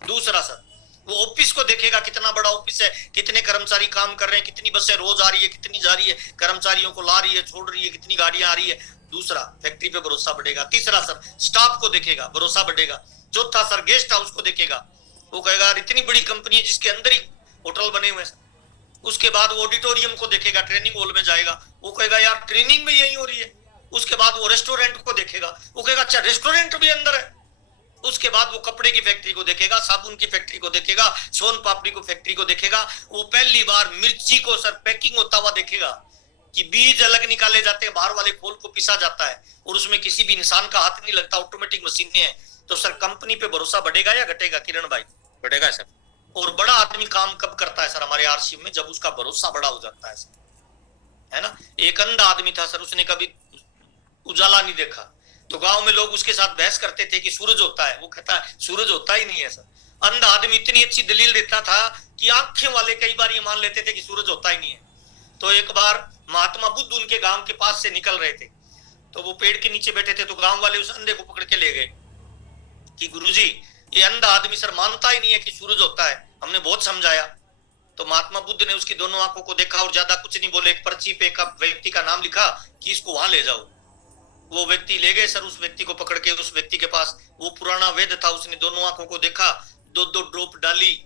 दूसरा सर, वो ऑफिस को देखेगा, कितना बड़ा ऑफिस है, कितने कर्मचारी काम कर रहे हैं, कितनी बसें रोज आ रही है, कितनी जा रही है, कर्मचारियों को ला रही है, छोड़ रही है, कितनी गाड़ियां आ रही है। दूसरा, फैक्ट्री पे भरोसा बढ़ेगा। तीसरा सर, स्टाफ को देखेगा, भरोसा बढ़ेगा। चौथा सर, गेस्ट हाउस को देखेगा, वो कहेगा इतनी बड़ी कंपनी है जिसके अंदर ही होटल बने हुए हैं। उसके बाद वो ऑडिटोरियम को देखेगा, ट्रेनिंग हॉल में जाएगा, वो कहेगा यार ट्रेनिंग में यही हो रही है। उसके बाद वो रेस्टोरेंट को देखेगा, वो कहेगा अच्छा रेस्टोरेंट भी अंदर है। उसके बाद वो कपड़े की फैक्ट्री को देखेगा, साबुन की फैक्ट्री को देखेगा, सोन पापड़ी को फैक्ट्री को देखेगा। वो पहली बार मिर्ची को सर पैकिंग होता हुआ देखेगा कि बीज अलग निकाले जाते हैं, बाहर वाले खोल को पिसा जाता है और उसमें किसी भी इंसान का हाथ नहीं लगता, ऑटोमेटिक मशीनें हैं। तो सर कंपनी पे भरोसा बढ़ेगा या घटेगा किरण भाई? बढ़ेगा सर। और बड़ा आदमी काम कब करता है सर हमारे आरसीएम में? जब उसका भरोसा बड़ा हो जाता है सर, है ना। एक अंधा आदमी था सर, उसने कभी उजाला नहीं देखा, तो गांव में लोग उसके साथ बहस करते थे कि सूरज होता है, वो कहता है सूरज होता ही नहीं है सर। अंधा आदमी इतनी अच्छी दलील देता था कि आंखें वाले कई बार ये मान लेते थे कि सूरज होता ही नहीं है। तो एक बार महात्मा बुद्ध उनके गांव के पास से निकल रहे थे, तो वो पेड़ के नीचे बैठे थे, तो गांव वाले उस अंधे को पकड़ के ले गए कि गुरुजी ये अंधा आदमी सर मानता ही नहीं है कि सूरज होता है, हमने बहुत समझाया। तो महात्मा बुद्ध ने उसकी दोनों आंखों को देखा और ज्यादा कुछ नहीं बोले, एक पर्ची पे एक व्यक्ति का नाम लिखा कि इसको वहां ले जाओ। वो व्यक्ति ले गए सर, उस व्यक्ति को पकड़ के उस व्यक्ति के पास, वो पुराना वैद्य था, उसने दोनों आंखों को देखा, 2-2 ड्रॉप डाली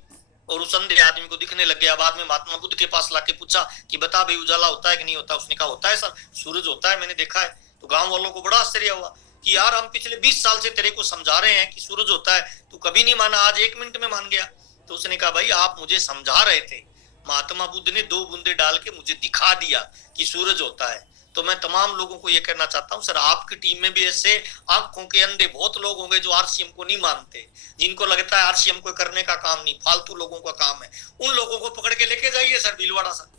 और उस अंधे आदमी को दिखने लग गया। बाद में महात्मा बुद्ध के पास लाके पूछा कि बता भाई उजाला होता है कि नहीं होता? उसने कहा होता है सर, सूरज होता है, मैंने देखा है। तो गांव वालों को बड़ा आश्चर्य हुआ कि यार हम पिछले 20 साल से तेरे को समझा रहे हैं कि सूरज होता है, तू कभी नहीं माना, आज 1 मिनट में मान गया। तो उसने कहा भाई आप मुझे समझा रहे थे, महात्मा बुद्ध ने 2 बूंदे डाल के मुझे दिखा दिया कि सूरज होता है। तो मैं तमाम लोगों को यह कहना चाहता हूं सर, आपकी टीम में भी ऐसे आंखों के अंधे बहुत लोग होंगे जो आरसीएम को नहीं मानते, जिनको लगता है आरसीएम को करने का काम नहीं, फालतू लोगों का काम है। उन लोगों को पकड़ के लेके जाइए सर भीलवाड़ा सर,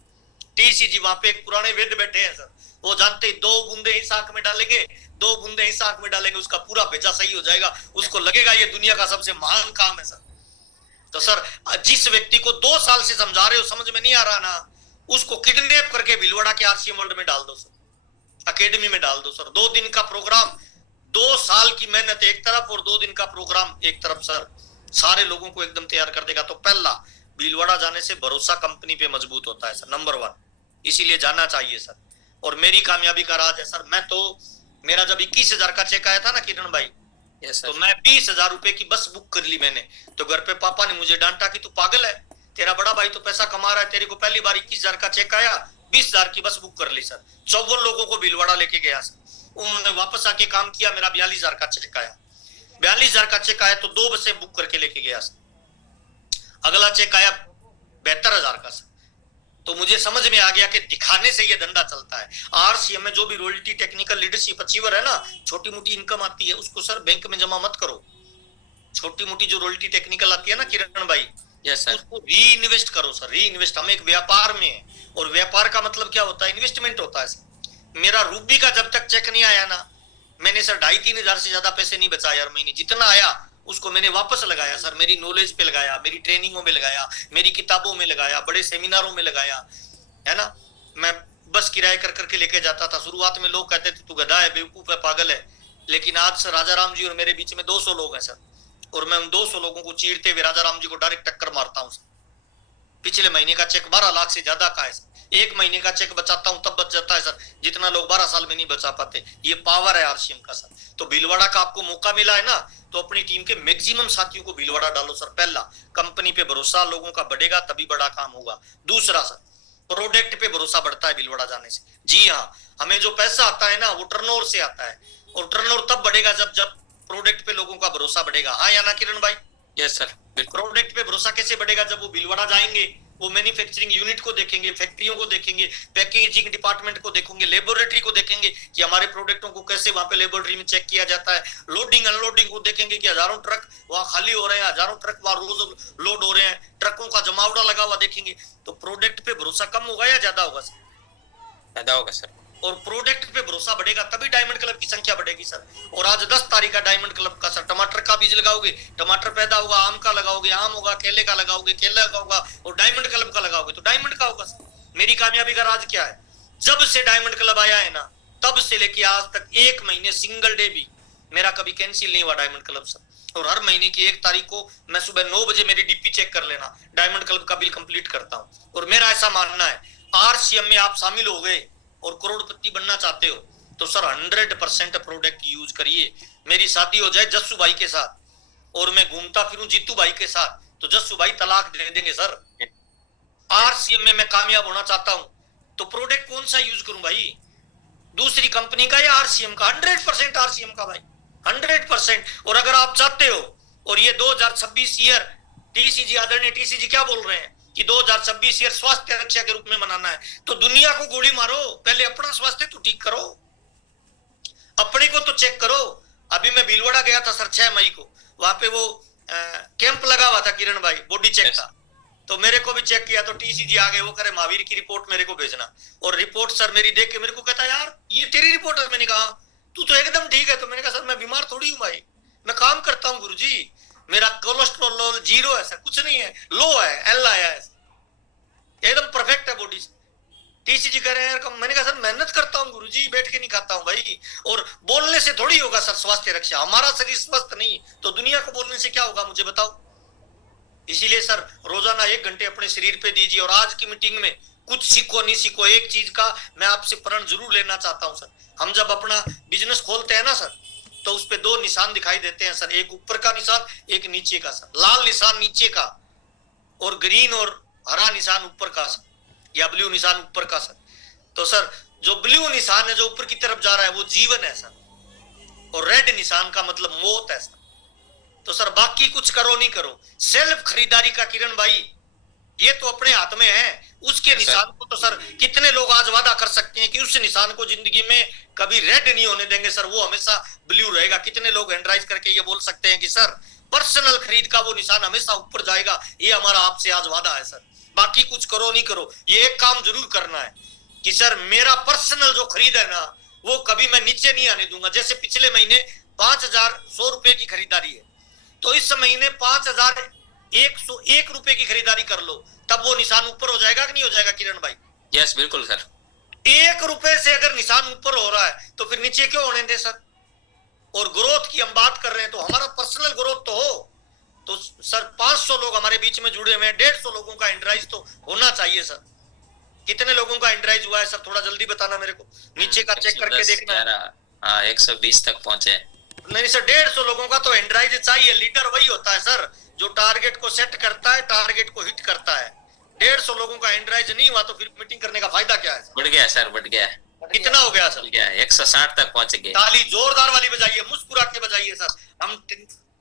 टीसीजी वहां पे एक पुराने वेद बैठे हैं सर, वो जानते ही 2 बूंदे इस आंख में डालेंगे, 2 बूंदे इस आंख में डालेंगे, उसका पूरा भेजा सही हो जाएगा, उसको लगेगा ये दुनिया का सबसे महान काम है सर। तो सर जिस व्यक्ति को 2 साल से समझा रहे हो समझ में नहीं आ रहा ना, उसको किडनैप करके भीलवाड़ा के आरसीएम वर्ल्ड में डाल दो सर, अकेडमी में डाल दो सर। 2 दिन का प्रोग्राम, 2 साल की मेहनत एक तरफ और 2 दिन का प्रोग्राम एक तरफ सर, सारे लोगों को एकदम तैयार कर देगा। तो पहला, भीलवाड़ा जाने से भरोसा कंपनी पे मजबूत होता है सर, नंबर 1, इसीलिए जाना चाहिए सर। और मेरी कामयाबी का राज है सर, मैं तो, मेरा जब 21,000 का चेक आया था ना किरण भाई, तो मैं 20,000 रुपए की बस बुक कर ली मैंने। तो घर पे पापा ने मुझे डांटा कि तू पागल है, तेरा बड़ा भाई तो पैसा कमा रहा है, तेरे को पहली बार 21,000 का चेक आया, 20,000 की बस बुक कर ली सर। 54 लोगों को भीलवाड़ा लेके गया सर, उन्होंने वापस आके काम किया, मेरा 42,000 का चेक आया। 42,000 का चेक आया तो 2 बसें बुक करके लेके गया सर। अगला चेक आया 72,000 का सर। तो मुझे समझ में आ गया कि दिखाने से ये धंधा चलता है। आरसीएम में जो भी रॉयल्टी, टेक्निकल, लीडरशिप, अचीवर है ना, छोटी मोटी इनकम आती है, उसको सर बैंक में जमा मत करो। छोटी मोटी जो रॉयल्टी टेक्निकल आती है ना किरण भाई, उसको री इन्वेस्ट करो सर, री इन्वेस्ट। हम एक व्यापार में है, और व्यापार का मतलब क्या होता है? इन्वेस्टमेंट होता है सर। मेरा रूबी का जब तक चेक नहीं आया ना, मैंने सर 2,500-3 हजार से ज्यादा पैसे नहीं बचाए हर महीने। जितना आया उसको मैंने वापस लगाया सर, मेरी नॉलेज पे लगाया, मेरी ट्रेनिंगों में लगाया, मेरी किताबों में लगाया, बड़े सेमिनारों में लगाया, है ना। मैं बस किराए कर करके लेके जाता था। शुरुआत में लोग कहते थे तू गधा है, बेवकूफ है, पागल है, लेकिन आज सर राजा राम जी और मेरे बीच में 200 लोग हैं सर, और मैं उन 200 लोगों को चीरते हुए राजा राम जी को डायरेक्ट टक्कर मारता हूँ। पिछले महीने का चेक 12 लाख से ज्यादा का है सर। 1 महीने का चेक बचाता हूं तब बच जाता है सर, जितना लोग 12 साल में नहीं बचा पाते। ये पावर है आरसीएम का सर। तो भीलवाड़ा का आपको मौका मिला है ना, तो अपनी टीम के मैक्सिमम साथियों को भीलवाड़ा डालो सर। पहला, कंपनी पे भरोसा लोगों का बढ़ेगा तभी बड़ा काम होगा। दूसरा सर, प्रोडक्ट पे भरोसा बढ़ता है भीलवाड़ा जाने से। जी हाँ, हमें जो पैसा आता है ना वो टर्नओवर से आता है, और टर्नओवर तब बढ़ेगा जब प्रोडक्ट पे लोगों का भरोसा बढ़ेगा। हाँ या ना किरण भाई? Yes sir. प्रोडक्ट पे भरोसा कैसे बढ़ेगा? जब वो भीलवाड़ा जाएंगे, वो मैन्युफैक्चरिंग यूनिट को देखेंगे, फैक्ट्रियों को देखेंगे, पैकेजिंग डिपार्टमेंट को देखेंगे, लेबोरेटरी को देखेंगे कि हमारे प्रोडक्टों को कैसे वहां पे लेबोरेटरी में चेक किया जाता है, लोडिंग अनलोडिंग को देखेंगे कि हजारों ट्रक वहां खाली हो रहे हैं, हजारों ट्रक वहां रोज लोड हो रहे हैं, ट्रकों का जमावड़ा लगा हुआ देखेंगे। तो प्रोडक्ट पे भरोसा कम होगा या ज्यादा होगा सर? ज्यादा होगा सर। और प्रोडक्ट पे भरोसा बढ़ेगा तभी डायमंड क्लब की संख्या बढ़ेगी सर। और आज 10 तारीख का डायमंड क्लब का सर, टमाटर का बीज लगाओगे, टमाटर पैदा होगा, आम का लगाओगे, आम होगा, केले का लगाओगे, केला का होगा, और डायमंड क्लब का लगाओगे तो डायमंड का होगा सर। मेरी कामयाबी का राज क्या है? जब से डायमंड क्लब आया है ना, तब से लेके आज तक 1 महीने सिंगल डे भी मेरा कभी कैंसिल नहीं हुआ डायमंड क्लब सर। और हर महीने की 1 तारीख को मैं सुबह 9 बजे मेरी डीपी चेक कर लेना, डायमंड क्लब का बिल कंप्लीट करता हूँ। और मेरा ऐसा मानना है, आरसीएम में आप शामिल हो गए और करोड़पति बनना चाहते हो तो सर 100% प्रोडक्ट यूज करिए। मेरी शादी हो जाए जस्सू भाई के साथ और मैं घूमता फिरूं जीतू भाई के साथ, तो जस्सू भाई तलाक दे देंगे सर। आरसीएम में मैं कामयाब होना चाहता हूं तो प्रोडक्ट कौन सा यूज करूं भाई? दूसरी कंपनी का या आरसीएम का? 100% आरसीएम का भाई, 100%। और अगर आप चाहते हो, और ये 2026 ईयर टीसीजी, आदरणीय टीसीजी क्या बोल रहे हैं कि 2026 ईयर स्वास्थ्य रक्षा के रूप में मनाना है, तो दुनिया को गोली मारो, पहले अपना स्वास्थ्य तो ठीक करो, अपने को तो चेक करो। अभी मैं भीलवाड़ा गया था सर 6 मई को, वहां पे वो कैंप लगा हुआ था किरण भाई, बॉडी चेक का। तो मेरे को भी चेक किया तो टीसीजी आ गए, वो करे महावीर की रिपोर्ट मेरे को भेजना, और रिपोर्ट सर मेरी देख के मेरे को कहता यार ये तेरी रिपोर्ट है। मैंने कहा तू तो एकदम ठीक है। तो मैंने कहा सर मैं बीमार थोड़ी हूँ भाई, मैं काम करता हूँ गुरुजी, मेरा कोलेस्ट्रॉल 0 है सर, कुछ नहीं है, लो है, एल आया है, एकदम परफेक्ट है बॉडी। टीसीजी कह रहे हैं यार, मैंने कहा सर मेहनत करता हूँ गुरुजी, बैठ के नहीं खाता हूँ भाई, और बोलने से थोड़ी होगा सर स्वास्थ्य रक्षा, हमारा शरीर स्वस्थ नहीं तो दुनिया को बोलने से क्या होगा मुझे बताओ। इसीलिए सर रोजाना 1 घंटे अपने शरीर पे दीजिए। और आज की मीटिंग में कुछ सीखो नहीं सीखो, एक चीज का मैं आपसे प्रण जरूर लेना चाहता हूं सर। हम जब अपना बिजनेस खोलते हैं ना सर, तो उस पे 2 निशान दिखाई देते हैं सर, एक ऊपर का निशान, एक नीचे का सर। लाल निशान नीचे का और ग्रीन और हरा निशान ऊपर का सर, या ब्लू निशान ऊपर का सर। तो सर जो ब्लू निशान है जो ऊपर की तरफ जा रहा है वो जीवन है सर, और रेड निशान का मतलब मौत है सर। तो सर बाकी कुछ करो नहीं करो, सेल्फ खरीदारी का किरण भाई ये तो अपने हाथ में है। उसके निशान को तो सर कितने लोग आज वादा कर सकते हैं कि उस निशान को जिंदगी में कभी रेड नहीं होने देंगे सर, वो हमेशा ब्लू रहेगा। कितने लोग हैंडराइज करके ये बोल सकते हैं कि सर पर्सनल खरीद का वो निशान हमेशा ऊपर जाएगा, ये हमारा आपसे आज वादा है सर। बाकी कुछ करो नहीं करो, ये एक काम जरूर करना है कि सर मेरा पर्सनल जो खरीद है ना वो कभी मैं नीचे नहीं आने दूंगा। जैसे पिछले महीने 5,100 रुपए की खरीदारी है, तो इस महीने 5,101 रुपए की खरीदारी कर लो, तब वो निशान ऊपर हो जाएगा कि नहीं हो जाएगा किरण भाई? यस बिल्कुल सर। 1 रुपए से अगर निशान ऊपर हो रहा है तो फिर नीचे क्यों होने दे सर। और ग्रोथ की हम बात कर रहे हैं तो हमारा पर्सनल ग्रोथ तो हो। तो सर 500 लोग हमारे बीच में जुड़े हुए हैं, 150 लोगों का एंड्राइज तो होना चाहिए सर। कितने लोगों का एंड्राइज हुआ है सर, थोड़ा जल्दी बताना मेरे को, नीचे का चेक करके देखना है। हाँ 120 तक पहुंचे। नहीं सर 150 लोगों का तो एंड्राइज चाहिए। लीडर वही होता है सर जो टारगेट को सेट करता है, टारगेट को हिट करता है। 150 लोगों का एंड्राइज नहीं हुआ तो फिर मीटिंग करने का फायदा क्या है? बढ़ गया सर, बढ़ गया। कितना हो गया सर? 160 तक पहुंच गए। ताली जोरदार वाली बजाइए, मुस्कुरा के बजाइए सर। हम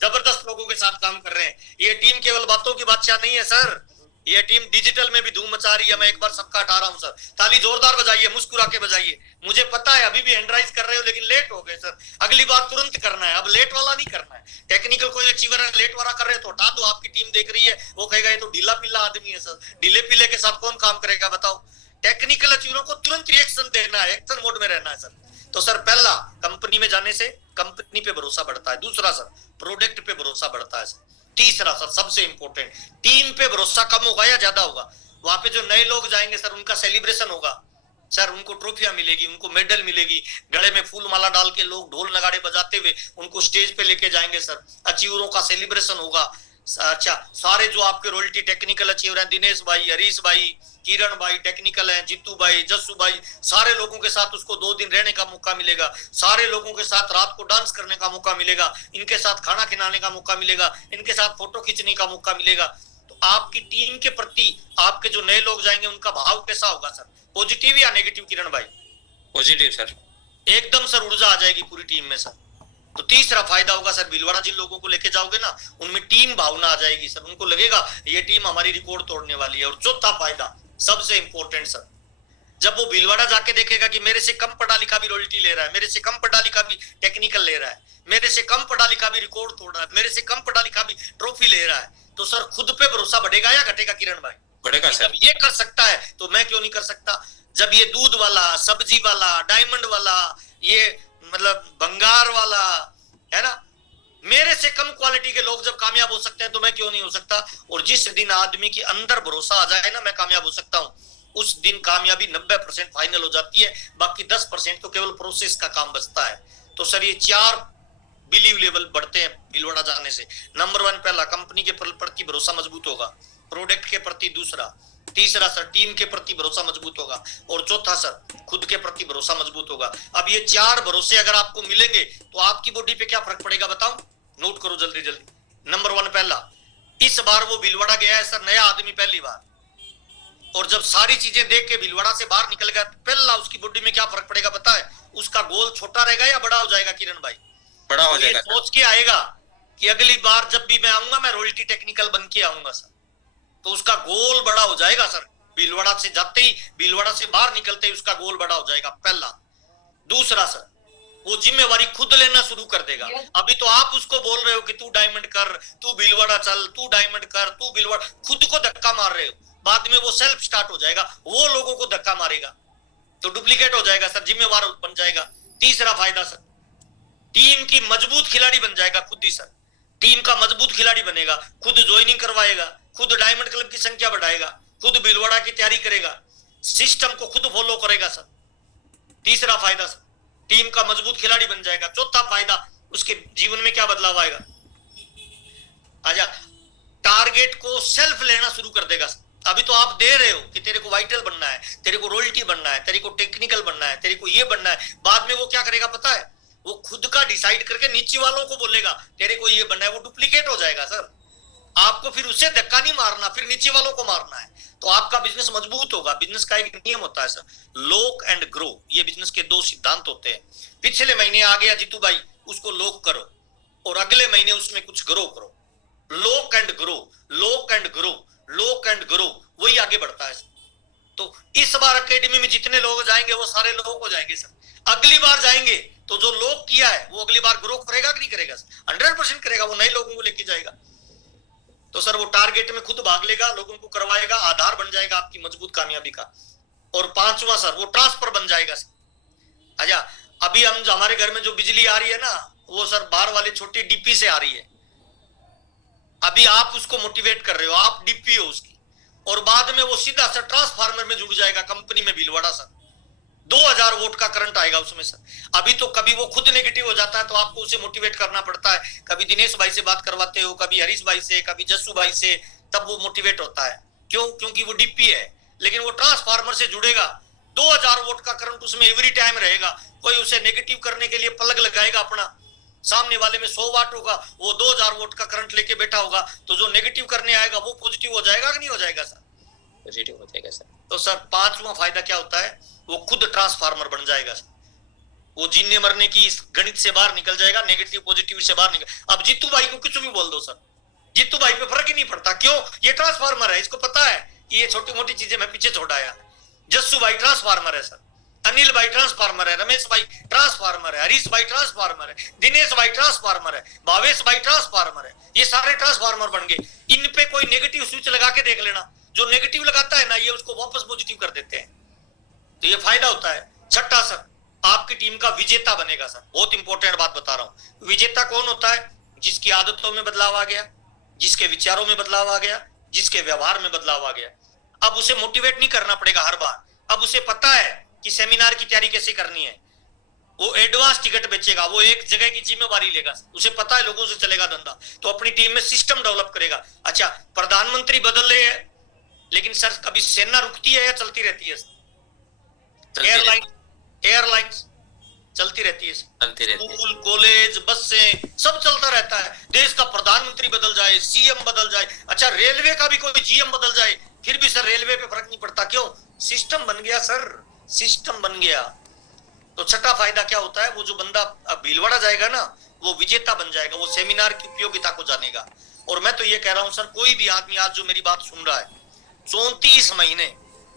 जबरदस्त लोगों के साथ काम कर रहे हैं। ये टीम केवल बातों की बादशाह नहीं है सर, ये टीम डिजिटल में भी धूम मचा रही है। मैं एक बार सबका हटा रहा हूं सर। ताली जोरदार बजाइए, मुस्कुरा के बजाइए। मुझे पता है अभी भी एंड्राइज कर रहे हो लेकिन लेट हो गए सर, अगली बार तुरंत करना है, अब लेट वाला नहीं करना है। टेक्निकल कोई अचीवर है लेट वाला कर रहे हो तो हटा दो। आपकी टीम देख रही है वो कहेगा ये तो ढीला पीला आदमी है सर, ढीले पीले के साथ कौन काम करेगा बताओ। टेक्निकल अचीवरों को तुरंत रिएक्शन देना है, एक्शन मोड में रहना है सर। तो सर पहला, कंपनी में जाने से कंपनी पे भरोसा बढ़ता है। दूसरा सर, प्रोडक्ट पे भरोसा बढ़ता है सर। तीसरा सर, सबसे इंपॉर्टेंट, टीम पे भरोसा कम होगा या ज्यादा होगा? वहां पे जो नए लोग जाएंगे सर उनका सेलिब्रेशन होगा सर, उनको ट्रॉफियां मिलेगी, उनको मेडल मिलेगी, गले में फूल माला डाल के लोग ढोल नगाड़े बजाते हुए उनको स्टेज पे लेके जाएंगे सर। अचीवरों का सेलिब्रेशन होगा। अच्छा, सारे जो आपके रॉयल्टी टेक्निकल अचीवर हैं, दिनेश भाई, हरीश भाई, किरण भाई टेक्निकल हैं, जीतू भाई, जस्सू भाई, सारे लोगों के साथ उसको 2 दिन रहने का मौका मिलेगा। सारे लोगों के साथ रात को डांस करने का मौका मिलेगा, इनके साथ खाना खिलाने का मौका मिलेगा, इनके साथ फोटो खींचने का मौका मिलेगा। तो आपकी टीम के प्रति आपके जो नए लोग जाएंगे उनका भाव कैसा होगा सर, पॉजिटिव या नेगेटिव किरण भाई? Positive sir. एकदम सर ऊर्जा आ जाएगी पूरी टीम में सर। तो तीसरा फायदा होगा सर, भीलवाड़ा जिन लोगों को लेके जाओगे ना उनमें टीम भावना आ जाएगी सर, उनको लगेगा ये टीम हमारी रिकॉर्ड तोड़ने वाली है। और चौथा फायदा सबसे इंपॉर्टेंट सर, जब वो भीलवाड़ा जाके देखेगा कि मेरे से कम पढ़ा लिखा भी रॉयल्टी ले रहा है, मेरे से कम पढ़ा लिखा भी टेक्निकल ले रहा है, मेरे से कम पढ़ा लिखा भी रिकॉर्ड तोड़ रहा है, मेरे से कम पढ़ा लिखा भी ट्रॉफी ले रहा है, तो सर खुद पे भरोसा बढ़ेगा या घटेगा किरण भाई? बढ़ेगा सर। जब ये कर सकता है तो मैं क्यों नहीं कर सकता? जब ये दूध वाला, सब्जी वाला, डायमंड वाला, ये मतलब भंगार वाला है ना, मेरे से कम क्वालिटी के लोग जब कामयाब हो सकते हैं तो मैं क्यों नहीं हो सकता? और जिस दिन आदमी के अंदर भरोसा आ जाए ना मैं कामयाब हो सकता हूं, उस दिन कामयाबी 90% फाइनल हो जाती है, बाकी 10% तो केवल प्रोसेस का काम बचता है। तो सर ये 4 बिलीव लेवल बढ़ते हैं भीलवाड़ा जाने से। नंबर 1, पहला, कंपनी के प्रति भरोसा मजबूत होगा, प्रोडक्ट के प्रति दूसरा, तीसरा सर टीम के प्रति भरोसा मजबूत होगा, और चौथा सर खुद के प्रति भरोसा मजबूत होगा। अब ये 4 भरोसे अगर आपको मिलेंगे तो आपकी बॉडी पे क्या फर्क पड़ेगा बताओ? नोट करो जल्दी जल्दी। नंबर 1, पहला, इस बार वो भीलवाड़ा गया है सर नया आदमी पहली बार, और जब सारी चीजें देख के भीलवाड़ा से बाहर निकल गया, पहला उसकी बॉडी में क्या फर्क पड़ेगा पता है? उसका गोल छोटा रहेगा या बड़ा हो जाएगा किरण भाई? बड़ा हो जाएगा। सोच के आएगा कि अगली बार जब भी मैं आऊंगा मैं रॉयल्टी टेक्निकल बन के आऊंगा सर, तो उसका गोल बड़ा हो जाएगा सर। भीलवाड़ा से जाते ही, भीलवाड़ा से बाहर निकलते ही उसका गोल बड़ा हो जाएगा, पहला। दूसरा सर, वो जिम्मेवारी खुद लेना शुरू कर देगा। अभी तो आप उसको बोल रहे हो कि तू डायमंड कर, तू भीलवाड़ा चल, तू डायमंड कर, तू भीलवाड़ा, खुद को धक्का मार रहे हो। बाद में वो सेल्फ स्टार्ट हो जाएगा, वो लोगों को धक्का मारेगा तो डुप्लीकेट हो जाएगा सर, जिम्मेवार बन जाएगा। तीसरा फायदा सर, टीम की मजबूत खिलाड़ी बन जाएगा खुद ही सर। टीम का मजबूत खिलाड़ी बनेगा, खुद ज्वाइनिंग करवाएगा, खुद डायमंड क्लब की संख्या बढ़ाएगा, खुद भीलवाड़ा की तैयारी करेगा, सिस्टम को खुद फॉलो करेगा सर। तीसरा फायदा सर, टीम का मजबूत खिलाड़ी बन जाएगा। चौथा फायदा, उसके जीवन में क्या बदलाव आएगा? आजा, टारगेट को सेल्फ लेना शुरू कर देगा सर। अभी तो आप दे रहे हो कि तेरे को वाइटल बनना है, तेरे को रॉयल्टी बनना है, तेरे को टेक्निकल बनना है, तेरे को ये बनना है। बाद में वो क्या करेगा पता है? वो खुद का डिसाइड करके नीचे वालों को बोलेगा तेरे को ये बनना है, वो डुप्लीकेट हो जाएगा सर। आपको फिर उसे धक्का नहीं मारना, फिर नीचे वालों को मारना है, तो आपका बिजनेस मजबूत होगा। बिजनेस का एक नियम होता है सर, लॉक एंड ग्रो, ये बिजनेस के 2 सिद्धांत होते हैं। पिछले महीने आ गया जीतू भाई, उसको लॉक करो और अगले महीने उसमें कुछ ग्रो करो। Lock and grow, lock and grow, lock and grow, वही आगे बढ़ता है। तो इस बार एकेडमी में जितने लोग जाएंगे वो सारे लोग हो जाएंगे सर। अगली बार जाएंगे तो जो लॉक किया है वो अगली बार ग्रो करेगा कि नहीं करेगा? 100% करेगा, वो नए लोगों को लेके जाएगा। तो सर वो टारगेट में खुद भाग लेगा, लोगों को करवाएगा, आधार बन जाएगा आपकी मजबूत कामयाबी का। और 5वां सर, वो ट्रांसफर बन जाएगा सर। अच्छा, अभी हम हमारे घर में जो बिजली आ रही है ना, वो सर बाहर वाली छोटी डीपी से आ रही है। अभी आप उसको मोटिवेट कर रहे हो, आप डीपी हो उसकी, और बाद में वो सीधा सर ट्रांसफार्मर में जुड़ जाएगा कंपनी में भीलवाड़ा सर। 2000 वोल्ट का करंट आएगा उसमें सर। अभी तो कभी वो खुद नेगेटिव हो जाता है तो आपको उसे मोटिवेट करना पड़ता है। कभी दिनेश भाई से बात करवाते हो, कभी हरीश भाई से, कभी जस्सू भाई से, तब वो मोटिवेट होता है। क्यों? क्योंकि वो डीपी है, लेकिन वो ट्रांसफार्मर से जुड़ेगा। 2000 वोल्ट का करंट उसमें एवरी टाइम रहेगा। कोई उसे नेगेटिव करने के लिए प्लग लगाएगा अपना, सामने वाले में 100 वाट होगा, वो 2000 वोल्ट का करंट लेके बैठा होगा, तो जो नेगेटिव करने आएगा वो पॉजिटिव हो जाएगा कि नहीं हो जाएगा सर? पॉजिटिव हो जाएगा सर। तो सर 5वां फायदा क्या होता है? वो खुद ट्रांसफार्मर बन जाएगा सर। वो जीने मरने की इस गणित से बाहर निकल जाएगा, नेगेटिव पॉजिटिव से बाहर निकल। अब जीतू भाई को कुछ भी बोल दो सर, जीतू भाई पे फर्क ही नहीं पड़ता। क्यों? ये ट्रांसफार्मर है, इसको पता है ये छोटी मोटी चीजें मैं पीछे छोड़ आया। जस्सू भाई ट्रांसफार्मर है सर, अनिल भाई ट्रांसफार्मर है, रमेश भाई ट्रांसफार्मर है, हरीश भाई ट्रांसफार्मर है, दिनेश भाई ट्रांसफार्मर है, भावेश भाई ट्रांसफार्मर है। ये सारे ट्रांसफार्मर बन गए। इन पे कोई नेगेटिव स्विच लगा के देख लेना, जो नेगेटिव लगाता है ना, ये उसको वापस पॉजिटिव कर देते हैं। तो ये फायदा होता है। छठा सर, आपकी टीम का विजेता बनेगा सर। बहुत इंपॉर्टेंट बात बता रहा हूं। विजेता कौन होता है? जिसकी आदतों में बदलाव आ गया, जिसके विचारों में बदलाव आ गया, जिसके व्यवहार में बदलाव आ गया। अब उसे मोटिवेट नहीं करना पड़ेगा हर बार। अब उसे पता है कि सेमिनार की तैयारी कैसे करनी है। वो एडवांस टिकट बेचेगा, वो एक जगह की जिम्मेवारी लेगा, उसे पता है लोगों से चलेगा धंधा, तो अपनी टीम में सिस्टम डेवलप करेगा। अच्छा, प्रधानमंत्री बदल रहे हैं, लेकिन सर कभी सेना रुकती है या चलती रहती है? एयरलाइंस चलती रहती है, स्कूल, कॉलेज, बसें, सब चलता रहता है। देश का प्रधानमंत्री बदल जाए, सीएम बदल जाए, अच्छा रेलवे का भी कोई जीएम बदल जाए, फिर भी सर रेलवे पे फर्क नहीं पड़ता। क्यों? सिस्टम बन गया सर, सिस्टम बन गया। तो छठा फायदा क्या होता है? वो जो बंदा भीलवाड़ा जाएगा ना, वो विजेता बन जाएगा, वो सेमिनार की उपयोगिता को जानेगा। और मैं तो ये कह रहा हूं सर, कोई भी आदमी आज जो मेरी बात सुन रहा है, 34 महीने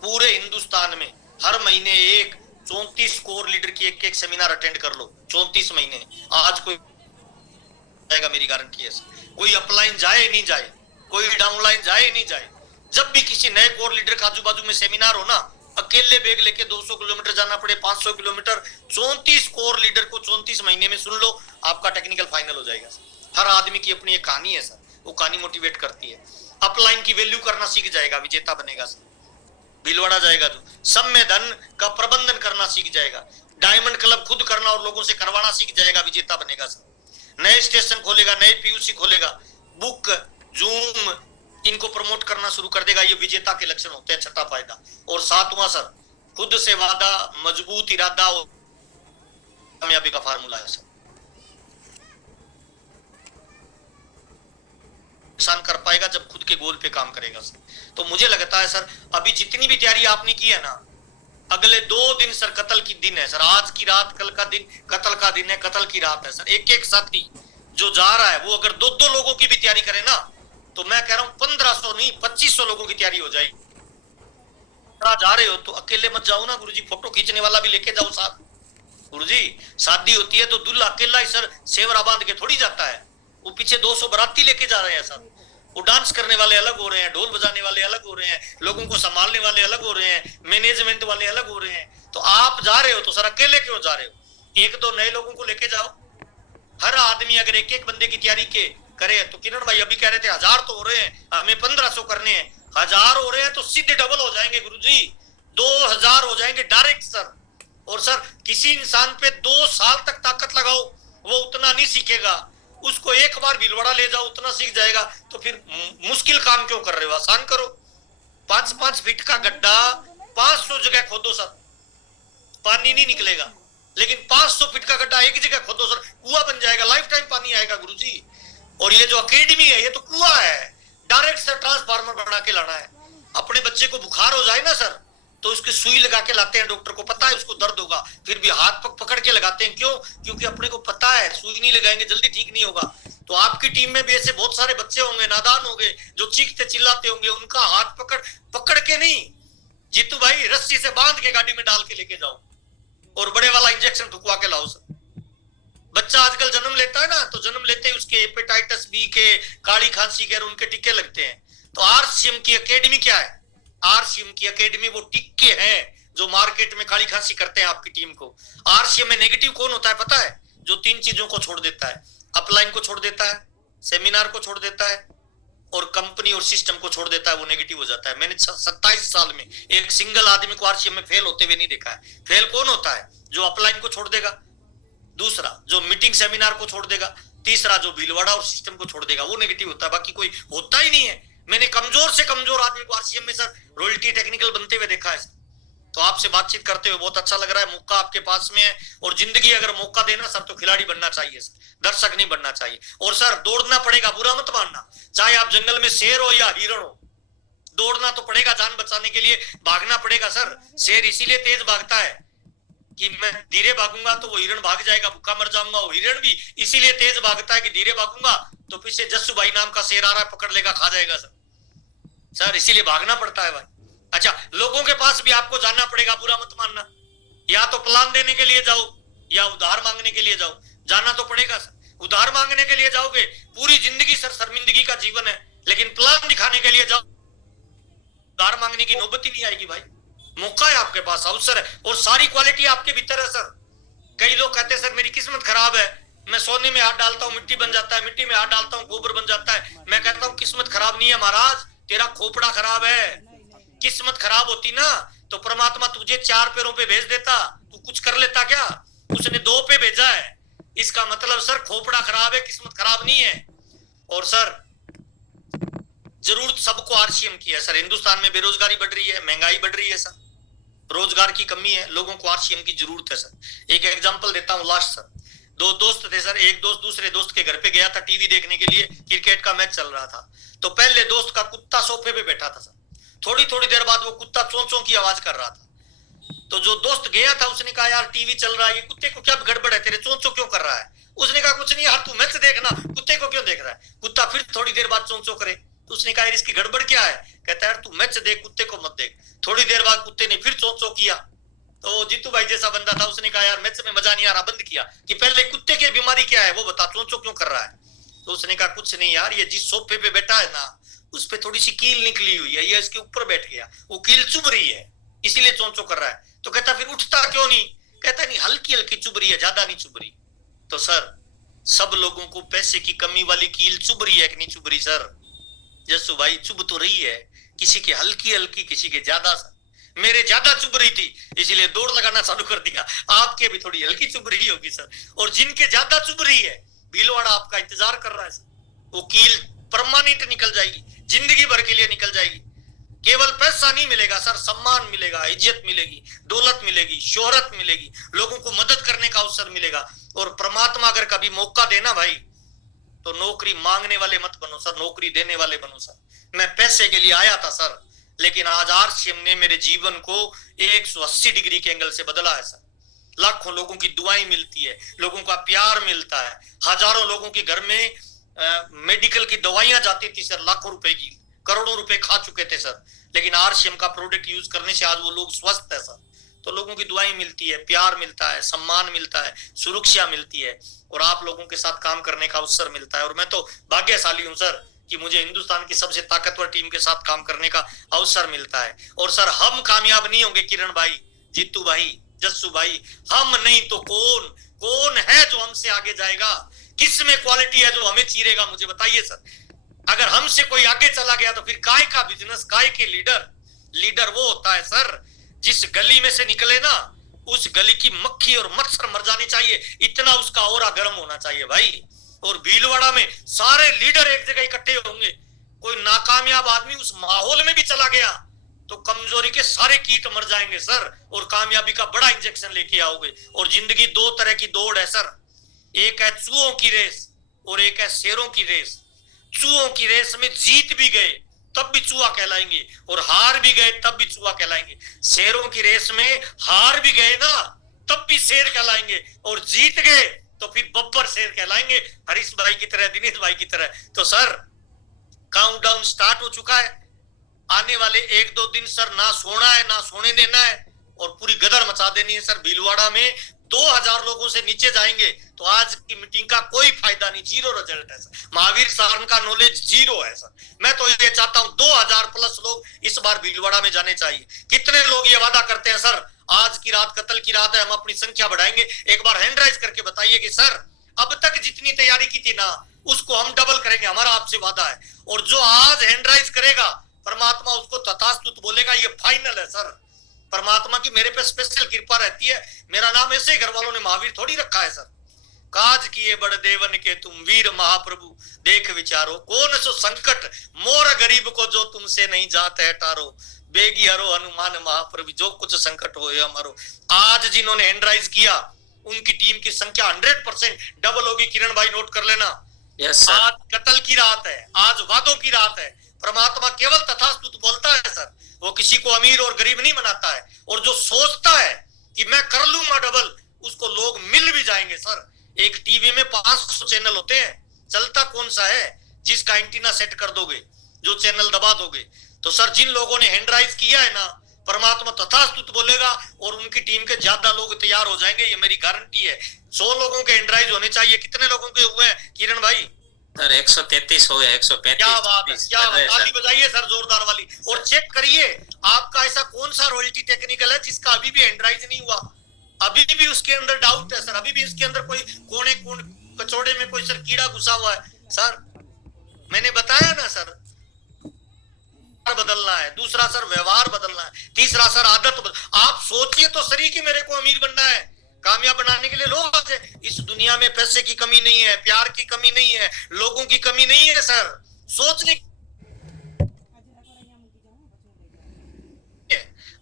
पूरे हिंदुस्तान में हर महीने एक 34 कोर लीडर की एक सेमिनार अटेंड कर लो। 34 महीने। आज कोई जाएगा, मेरी गारंटी है। कोई अपलाइन जाए नहीं जाए, कोई डाउनलाइन जाए नहीं जाए, जब भी किसी नए कोर लीडर का आजू बाजू में सेमिनार हो ना, अकेले बैग लेके 200 किलोमीटर जाना पड़े, 500 किलोमीटर, 34 कोर लीडर को 34 महीने में सुन लो, आपका टेक्निकल फाइनल हो जाएगा। हर आदमी की अपनी एक कहानी है सर, वो कहानी मोटिवेट करती है। अपलाइन की वैल्यू करना सीख जाएगा, विजेता बनेगा सर। भीलवाड़ा जाएगा जो सम्य धन का प्रबंधन करना सीख जाएगा, डायमंड क्लब खुद करना और लोगों से करवाना सीख जाएगा, विजेता बनेगा सर। नए स्टेशन खोलेगा, नए पीयूसी खोलेगा, बुक, जूम, इनको प्रमोट करना शुरू कर देगा। ये विजेता के लक्षण होते हैं, छठा फायदा। और 7वां सर, खुद से वादा, मजबूत इरादा और कामयाबी का फार्मूला है सर। नुकसान कर पाएगा जब खुद के गोल पे काम करेगा सर। तो मुझे लगता है सर, अभी जितनी भी तैयारी आपने की है ना, अगले 2 दिन सर कत्ल की दिन है सर। आज की रात, कल का दिन कत्ल का दिन है, कत्ल की रात है सर। एक एक साथी जो जा रहा है, वो अगर 2-2 लोगों की भी तैयारी करे ना, तो मैं कह रहा हूं 1500 नहीं 2500 लोगों की तैयारी हो जाएगी। जा रहे हो तो अकेले मत जाओ ना गुरुजी, फोटो खींचने वाला भी लेके जाओ साथ। गुरुजी शादी होती है तो दूल्हा अकेला ही सर सेवरा बांध के थोड़ी जाता है, वो पीछे 200 बाराती लेके जा रहे हैं सर। वो डांस करने वाले अलग हो रहे हैं, ढोल बजाने वाले अलग हो रहे हैं, लोगों को संभालने वाले अलग हो रहे हैं, मैनेजमेंट वाले अलग हो रहे हैं। तो आप जा रहे हो तो सर अकेले क्यों जा रहे हो? एक दो नए लोगों को लेके जाओ। हर आदमी अगर एक एक बंदे की तैयारी के करे तो किरण भाई अभी कह रहे थे 1000 तो हो रहे हैं, हमें 1500 करने हैं। 1000 हो रहे हैं तो सीधे डबल हो जाएंगे गुरुजी, 2000 हो जाएंगे डायरेक्ट सर। और सर किसी इंसान पे 2 साल तक ताकत लगाओ वो उतना नहीं सीखेगा, उसको एक बार भीलवाड़ा ले जाओ उतना सीख जाएगा। तो फिर मुश्किल काम क्यों कर रहे हो, आसान करो। 5-5 फीट का गड्ढा 500 जगह खोदो सर, पानी नहीं निकलेगा। लेकिन 500 फीट का गड्ढा एक जगह खोदो सर, कुआं बन जाएगा, लाइफ टाइम पानी आएगा गुरुजी। और ये जो अकेडमी है ये तो कुआं है, डायरेक्ट सर ट्रांसफार्मर बना के लाना है। अपने बच्चे को बुखार हो जाए ना सर तो उसकी सुई लगा के लाते हैं, डॉक्टर को पता है उसको दर्द होगा, फिर भी हाथ पकड़ के लगाते हैं। क्यों? क्योंकि अपने को पता है सुई नहीं लगाएंगे जल्दी ठीक नहीं होगा। तो आपकी टीम में भी ऐसे बहुत सारे बच्चे होंगे, नादान होंगे, जो चीखते चिल्लाते होंगे, उनका हाथ पकड़ के नहीं, जीतू भाई रस्सी से बांध के गाड़ी में डाल के लेके जाओ और बड़े वाला इंजेक्शन ठुकवा के लाओ सर। बच्चा आजकल जन्म लेता है ना तो जन्म लेते ही उसके हेपेटाइटिस बी के, काली खांसी के, उनके टीके लगते हैं। तो आरसीएम की एकेडमी क्या है? आरसीएम की एकेडमी वो टीके हैं जो मार्केट में काली खांसी करते हैं आपकी टीम को। आरसीएम में नेगेटिव कौन होता है पता है? जो 3 चीजों को छोड़ देता है, अपलाइन को छोड़ देता है, सेमिनार को छोड़ देता है और कंपनी और सिस्टम को छोड़ देता है, वो नेगेटिव हो जाता है। मैंने 27 साल में एक सिंगल आदमी को आरसीएम में फेल होते हुए नहीं देखा है। फेल कौन होता है? जो अपलाइन को छोड़ देगा, दूसरा जो मीटिंग सेमिनार को छोड़ देगा, तीसरा जो भीलवाड़ा और सिस्टम को छोड़ देगा, वो नेगेटिव होता है, बाकी कोई होता ही नहीं है। मैंने कमजोर से कमजोर आदमी को आरसीएम में सर रॉयल्टी टेक्निकल बनते हुए देखा है। तो आपसे बातचीत करते हुए बहुत अच्छा लग रहा है, मौका आपके पास में है। और जिंदगी अगर मौका देना सर तो खिलाड़ी बनना चाहिए सर, दर्शक नहीं बनना चाहिए। और सर दौड़ना पड़ेगा, बुरा मत मानना, चाहे आप जंगल में शेर हो या हिरण हो, दौड़ना तो पड़ेगा, जान बचाने के लिए भागना पड़ेगा सर। शेर इसीलिए तेज भागता है कि मैं धीरे भागूंगा तो वो हिरण भाग जाएगा, भूखा मर जाऊंगा। वो हिरण भी इसीलिए तेज भागता है कि धीरे भागूंगा तो पीछे जस्सू भाई नाम का शेर आ रहा है, पकड़ लेगा, खा जाएगा सर इसीलिए भागना पड़ता है भाई। अच्छा, लोगों के पास भी आपको जाना पड़ेगा, बुरा मत मानना। या तो प्लान देने के लिए जाओ या उधार मांगने के लिए जाओ, जाना तो पड़ेगा सर। उधार मांगने के लिए जाओगे पूरी जिंदगी सर शर्मिंदगी का जीवन है, लेकिन प्लान दिखाने के लिए जाओ उधार मांगने की नौबत ही नहीं आएगी भाई। मौका है आपके पास, अवसर है और सारी क्वालिटी आपके भीतर है सर। कई लोग कहते हैं सर मेरी किस्मत खराब है, मैं सोने में हाथ डालता हूँ मिट्टी बन जाता है, मिट्टी में हाथ डालता हूँ गोबर बन जाता है। मैं कहता हूँ किस्मत खराब नहीं है महाराज, तेरा खोपड़ा खराब है। किस्मत खराब होती ना तो परमात्मा तुझे 4 पैरों पे भेज देता, तू कुछ कर लेता क्या? उसने 2 पे भेजा है। इसका मतलब सर खोपड़ा खराब है, किस्मत खराब नहीं है। और सर जरूरत सबको आरसीएम की है सर। हिंदुस्तान में बेरोजगारी बढ़ रही है, महंगाई बढ़ रही है सर, रोजगार की कमी है, लोगों को आरसीएम की जरूरत है सर। एक एग्जांपल देता हूं लास्ट सर। 2 दोस्त थे सर, एक दोस्त दूसरे दोस्त के घर पे गया था टीवी देखने के लिए, क्रिकेट का मैच चल रहा था। तो पहले दोस्त का कुत्ता सोफे पे बैठा था सर, थोड़ी देर बाद वो कुत्ता चोंचों की आवाज कर रहा था। तो जो दोस्त गया था उसने कहा यार टीवी चल रहा है, ये कुत्ते को क्या गड़बड़ है, तेरे चोंचों क्यों कर रहा है? उसने कहा कुछ नहीं यार, तू मैच देखना, कुत्ते को क्यों देख रहा है? कुत्ता फिर थोड़ी देर बाद चोंचों करे तो उसने कहा यार इसकी गड़बड़ क्या है? कहता है यार तू मैच देख, कुत्ते को मत देख। थोड़ी देर बाद कुत्ते ने फिर चोंचों किया तो जीतू भाई जैसा बंदा था उसने कहा यार मैच में मजा नहीं आ रहा, बंद किया कि पहले कुत्ते की बीमारी क्या है वो बता, चोंचों क्यों कर रहा है? तो उसने कहा कुछ नहीं यार, ये जिस सोफे पे बैठा है ना उस पे थोड़ी सी कील निकली हुई है, ये इसके ऊपर बैठ गया, वो कील चुभ रही है इसीलिए चोंचों कर रहा है। तो कहता फिर उठता क्यों नहीं? कहता नहीं हल्की हल्की चुभ रही है, ज्यादा नहीं चुभ रही। तो सर सब लोगों को पैसे की कमी वाली कील चुभ रही है कि नहीं चुभ रही सर? जस्सू भाई चुभ तो रही है, किसी की हल्की हल्की, किसी के ज्यादा। मेरे ज्यादा चुभ रही थी इसीलिए दौड़ लगाना चालू कर दिया, आपके भी थोड़ी हल्की चुभ रही होगी सर। और जिनके ज्यादा चुभ रही है भीलवाड़ा आपका इंतजार कर रहा है सर, वो कील परमानेंट निकल जाएगी, जिंदगी भर के लिए निकल जाएगी। केवल पैसा नहीं मिलेगा सर, सम्मान मिलेगा, इज्जत मिलेगी, दौलत मिलेगी, शोहरत मिलेगी, लोगों को मदद करने का अवसर मिलेगा। और परमात्मा अगर कभी मौका देना भाई तो नौकरी मांगने वाले मत बनो सर, नौकरी देने वाले बनो सर। मैं पैसे के लिए आया था सर, लेकिन आज आरसीएम ने मेरे जीवन को 180 डिग्री के एंगल से बदला है सर। लाखों लोगों की दुआएं मिलती है, लोगों का प्यार मिलता है, हजारों लोगों के घर में मेडिकल की दवाइयां जाती थी सर, लाखों रुपए की, करोड़ों रुपए खा चुके थे सर, लेकिन आरसीएम का प्रोडक्ट यूज करने से आज वो लोग स्वस्थ है सर। तो लोगों की दुआएं मिलती है, प्यार मिलता है, सम्मान मिलता है, सुरक्षा मिलती है और आप लोगों के साथ काम करने का अवसर मिलता है। और मैं तो भाग्यशाली हूं सर कि मुझे हिंदुस्तान की सबसे ताकतवर टीम के साथ काम करने का अवसर मिलता है। और सर हम कामयाब नहीं होंगे किरण भाई, जीतू भाई, जस्सू भाई, हम नहीं तो कौन कौन है जो हमसे आगे जाएगा? किस में क्वालिटी है जो हमें चीरेगा? मुझे बताइए सर। अगर हमसे कोई आगे चला गया तो फिर काय का बिजनेस, काय के लीडर? लीडर वो होता है सर जिस गली में से निकले ना, उस गली की मक्खी और मच्छर मर जानी चाहिए, इतना उसका ऑरा गर्म होना चाहिए भाई। और भीलवाड़ा में सारे लीडर एक जगह इकट्ठे होंगे। कोई नाकामयाब आदमी उस माहौल में भी चला गया तो कमजोरी के सारे कीट मर जाएंगे सर, और कामयाबी का बड़ा इंजेक्शन लेके आओगे। और जिंदगी दो तरह की दौड़ है सर, एक है चूहों की रेस और एक है शेरों की रेस। चूहों की रेस में जीत भी गए तब भी चूहा कहलाएंगे और हार भी गए तब भी चूहा कहलाएंगे। शेरों की रेस में हार भी गए ना तब भी शेर कहलाएंगे और जीत गए तो फिर बब्बर शेर कहलाएंगे, हरीश भाई की तरह, दिनेश भाई की तरह। तो सर काउंटडाउन स्टार्ट हो चुका है। आने वाले एक दो दिन सर ना सोना है ना सोने देना है और पूरी गदर मचा देनी है सर। भीलवाड़ा में 2000 लोगों से नीचे जाएंगे तो आज की मीटिंग का कोई फायदा नहीं, जीरो रिजल्ट है सर। महावीर सारण का नॉलेज जीरो है सर। मैं तो ये चाहता हूं 2000 प्लस लोग इस बार भीलवाड़ा में जाने चाहिए। कितने लोग ये वादा करते हैं सर आज की रात कत्ल की रात है, हम अपनी संख्या बढ़ाएंगे? एक बार हैंड राइज करके बताइए कि सर अब तक जितनी तैयारी की थी ना उसको हम डबल करेंगे, हमारा आपसे वादा है। और जो आज हैंड राइज करेगा परमात्मा उसको तथास्तुत बोलेगा, ये फाइनल है सर। परमात्मा की मेरे पे स्पेशल कृपा रहती है। मेरा नाम ऐसे घर वालों ने महावीर थोड़ी रखा है सर। काज किए बड़ देवन के तुम वीर महाप्रभु, देख विचारो कौन सो संकट मोर गरीब को जो तुमसे नहीं जात है टारो, बेगी हरो हनुमान महाप्रभु, जो कुछ संकट हो हमारो। आज जिन्होंने हैंड राइज किया उनकी टीम की संख्या 100% डबल होगी। किरण भाई नोट कर लेना। Yes sir. आज कत्ल की रात है, आज वादों की रात है। परमात्मा केवल तथास्तुत बोलता है सर, वो किसी को अमीर और गरीब नहीं बनाता है। और जो सोचता है कि मैं कर लूंगा डबल, उसको लोग मिल भी जाएंगे सर। एक टीवी में 500 चैनल होते हैं, चलता कौन सा है? जिसका एंटीना सेट कर दोगे, जो चैनल दबा दोगे। तो सर जिन लोगों ने हैंड राइज किया है ना, परमात्मा तथास्तुत बोलेगा और उनकी टीम के ज्यादा लोग तैयार हो जाएंगे, ये मेरी गारंटी है। 100 लोगों के हैंड राइज होने चाहिए। कितने लोगों के हुए हैं किरण भाई? सर 133 हो गया, 135। क्या बात है, क्या बात, ताली बजाइए सर जोरदार वाली। और चेक करिए आपका ऐसा कौन सा रॉयल्टी टेक्निकल है जिसका अभी भी हैंड राइज नहीं हुआ? अभी भी उसके अंदर डाउट है सर, अभी भी उसके अंदर कोई कोने कचौड़े में कोई सर कीड़ा घुसा हुआ है सर। मैंने बताया ना सर, बदलना है। दूसरा सर व्यवहार बदलना है। तीसरा सर आदत आप सोचिए तो सही कि मेरे को अमीर बनना है, कामयाब बनाने के लिए लोग आज इस दुनिया में पैसे की कमी नहीं है, प्यार की कमी नहीं है, लोगों की कमी नहीं है सर। सोचने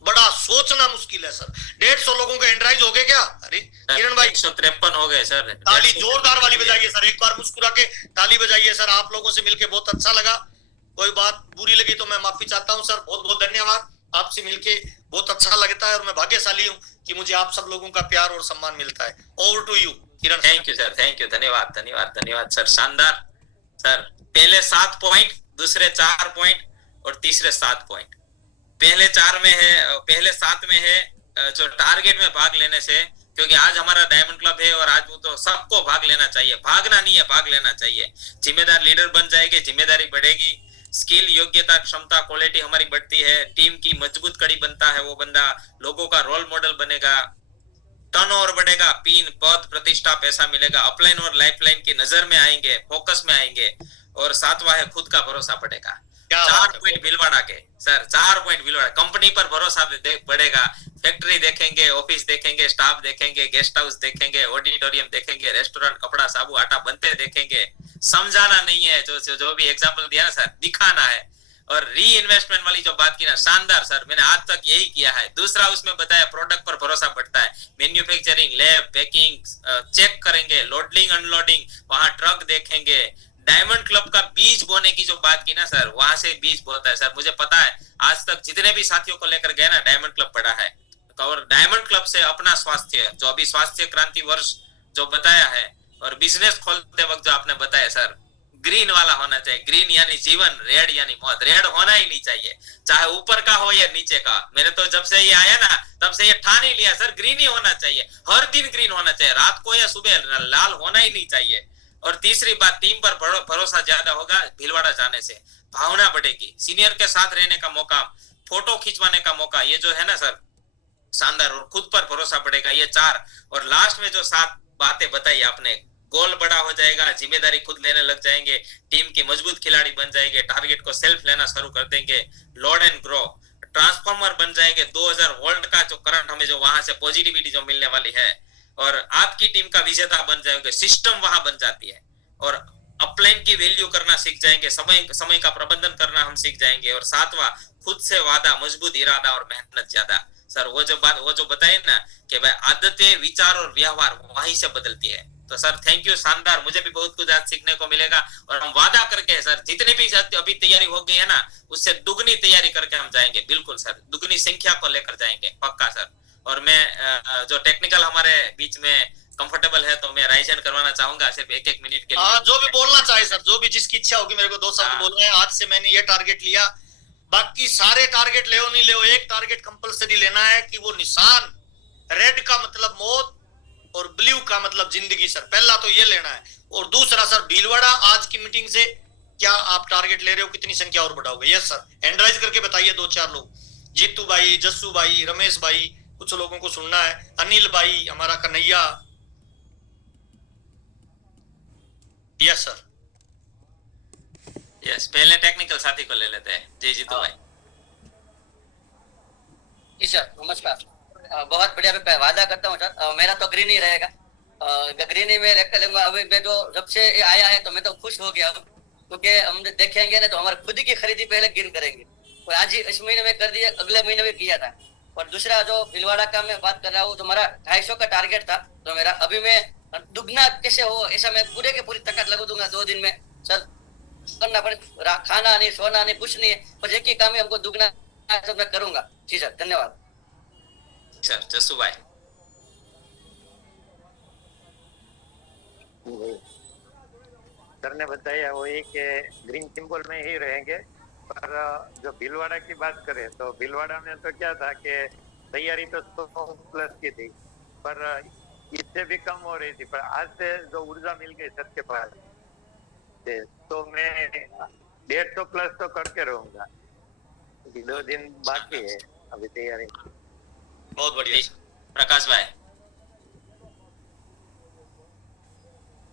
बड़ा सोचना मुश्किल है सर। 150 लोगों के हैंड राइज हो गए क्या? अरे किरण भाई 153 हो गए सर। ताली जोरदार वाली बजाइए सर, एक बार मुस्कुरा के ताली बजाइए सर। आप लोगों से मिलके बहुत अच्छा लगा। कोई बात बुरी लगी तो मैं माफी चाहता हूं सर। बहुत बहुत धन्यवाद, आपसे मिलके बहुत अच्छा लगता है और मैं भाग्यशाली हूं कि मुझे आप सब लोगों का प्यार और सम्मान मिलता है। Over to you Kiran. Thank you sir, thank you, धन्यवाद धन्यवाद धन्यवाद सर। शानदार सर। पहले 7 पॉइंट, दूसरे 4 पॉइंट और तीसरे 7 पॉइंट। पहले 4 में है, पहले 7 में है जो टारगेट में भाग लेने से, क्योंकि आज हमारा डायमंड क्लब है और आज वो तो सबको भाग लेना चाहिए, भागना नहीं है, भाग लेना चाहिए। जिम्मेदार लीडर बन जाएंगे, जिम्मेदारी बढ़ेगी, स्किल, योग्यता, क्षमता, क्वालिटी हमारी बढ़ती है, टीम की मजबूत कड़ी बनता है वो बंदा, लोगों का रोल मॉडल बनेगा, टर्नओवर बढ़ेगा, पिन, पद, प्रतिष्ठा, पैसा मिलेगा, अपलाइन और लाइफलाइन की नजर में आएंगे, फोकस में आएंगे। और 7वां है खुद का भरोसा बढ़ेगा। 4 पॉइंट भीलवाड़ा के सर, 4 पॉइंट भीलवाड़ा। कंपनी पर भरोसा बढ़ेगा, फैक्ट्री देखेंगे, ऑफिस देखेंगे, स्टाफ देखेंगे, गेस्ट हाउस देखेंगे, ऑडिटोरियम देखेंगे, रेस्टोरेंट, कपड़ा, साबु, आटा बनते देखेंगे। समझाना नहीं है, जो भी एग्जांपल दिया ना सर, दिखाना है। और री इन्वेस्टमेंट वाली जो बात की ना, शानदार सर, मैंने आज तक यही किया है। दूसरा उसमें बताया प्रोडक्ट पर भरोसा बढ़ता है, मैन्युफैक्चरिंग, लैब, पैकिंग चेक करेंगे, लोडिंग अनलोडिंग, वहां ट्रक देखेंगे। डायमंड क्लब का बीज बोने की जो बात की ना सर, वहां से बीज बोता है सर। मुझे पता है आज तक जितने भी साथियों को लेकर गए ना, डायमंड क्लब पढ़ा है। और डायमंड क्लब से अपना स्वास्थ्य, जो अभी स्वास्थ्य क्रांति वर्ष जो बताया है, और बिजनेस खोलते वक्त जो आपने बताया सर, ग्रीन वाला होना चाहिए। ग्रीन यानी जीवन, रेड यानी मौत। रेड होना ही नहीं चाहिए, चाहे ऊपर का हो या नीचे का। मैंने तो जब से ये आया ना तब से ये ठान ही लिया सर, ग्रीन ही होना चाहिए, हर दिन ग्रीन होना चाहिए, रात को या सुबह लाल होना ही नहीं चाहिए। और तीसरी बात, टीम पर भरोसा ज्यादा होगा भीलवाड़ा जाने से, भावना बढ़ेगी, सीनियर के साथ रहने का मौका, फोटो खिंचवाने का मौका, ये जो है ना सर शानदार, और खुद पर भरोसा बढ़ेगा। ये 4 और लास्ट में जो 7 बातें बताई आपने, गोल बड़ा हो जाएगा, जिम्मेदारी खुद लेने लग जाएंगे, टीम के मजबूत खिलाड़ी बन जाएंगे, टारगेट को सेल्फ लेना शुरू कर देंगे, लोड एंड ग्रो, ट्रांसफॉर्मर बन जाएंगे, 2000 वोल्ट का जो करंट हमें जो वहां से पॉजिटिविटी जो मिलने वाली है, और आपकी टीम का विजेता बन जाएंगे, सिस्टम वहां बन जाती है, और अपलाइन की वैल्यू करना सीख जाएंगे, समय का प्रबंधन करना हम सीख जाएंगे, और 7वां खुद से वादा, मजबूत इरादा और मेहनत ज्यादा। सर वो जो बताए ना कि भाई आदतें, विचार और व्यवहार वहीं से बदलती है। तो सर थैंक यू, शानदार, मुझे भी बहुत कुछ आज सीखने को मिलेगा, और हम वादा करके सर जितने भी अभी तैयारी हो गई है ना उससे दुगनी तैयारी करके हम जाएंगे, बिल्कुल सर, दुगनी संख्या को लेकर जाएंगे पक्का सर। और मैं जो टेक्निकल हमारे बीच में कंफर्टेबल है तो मैं राइजन करवाना चाहूंगा सिर्फ 1-1 मिनट के लिए। हाँ, जो भी बोलना चाहे सर, जो भी जिसकी इच्छा होगी, मेरे को 2 शब्द बोलना है। आज से मैंने ये टारगेट लिया, बाकी सारे टारगेट ले नहीं ले, एक टारगेट कंपलसरी लेना है कि वो निशान, रेड का मतलब मौत और ब्लू का मतलब जिंदगी सर, पहला तो ये लेना है। और दूसरा सर, भीलवाड़ा आज की मीटिंग से क्या आप टारगेट ले रहे हो, कितनी संख्या और बढ़ाओगे? यस सर, हैंड राइज करके बताइए 2-4 लोग, जीतू भाई, जस्सू भाई, रमेश भाई, कुछ लोगों को सुनना है, अनिल भाई, हमारा कन्हैया। यस सर, यस, पहले टेक्निकल साथी को ले लेते हैं। जी जीतू भाई। जी सर, नमस्कार। बहुत बढ़िया, मैं वादा करता हूँ सर, मेरा तो ग्रीन ही रहेगा, ग्रीन ही मैं रख लूंगा। अभी मैं जो जब से आया है तो मैं तो खुश हो गया हूँ, क्योंकि हम देखेंगे ना तो हमारे खुद की खरीदी पहले ग्रीन करेंगे, और आज ही इस महीने में कर दिया, अगले महीने में किया था। और दूसरा जो भीलवाड़ा का मैं बात कर रहा हूँ, तो हमारा 250 का टारगेट था, तो मेरा अभी मैं दुगना कैसे हो ऐसा मैं पूरे के पूरी ताकत लगा दूंगा 2 दिन में सर। करना पड़े, खाना नहीं, सोना नहीं, कुछ नहीं है, बस एक ही काम है, हमको दुगना सब मैं करूंगा। जी सर, धन्यवाद सर। जस्सू भाई। सर ने बताया वो एक ग्रीन सिंबल में ही रहेंगे, पर जो भीलवाड़ा की बात करें तो भीलवाड़ा में तो क्या था कि तैयारी तो 100+ की थी, पर इससे भी कम हो रही थी, पर आज से जो ऊर्जा मिल गई सर के पास, तो मैं 150+ तो करके रहूंगा। 2 दिन बाकी है अभी तैयारी। बहुत बढ़िया। प्रकाश भाई।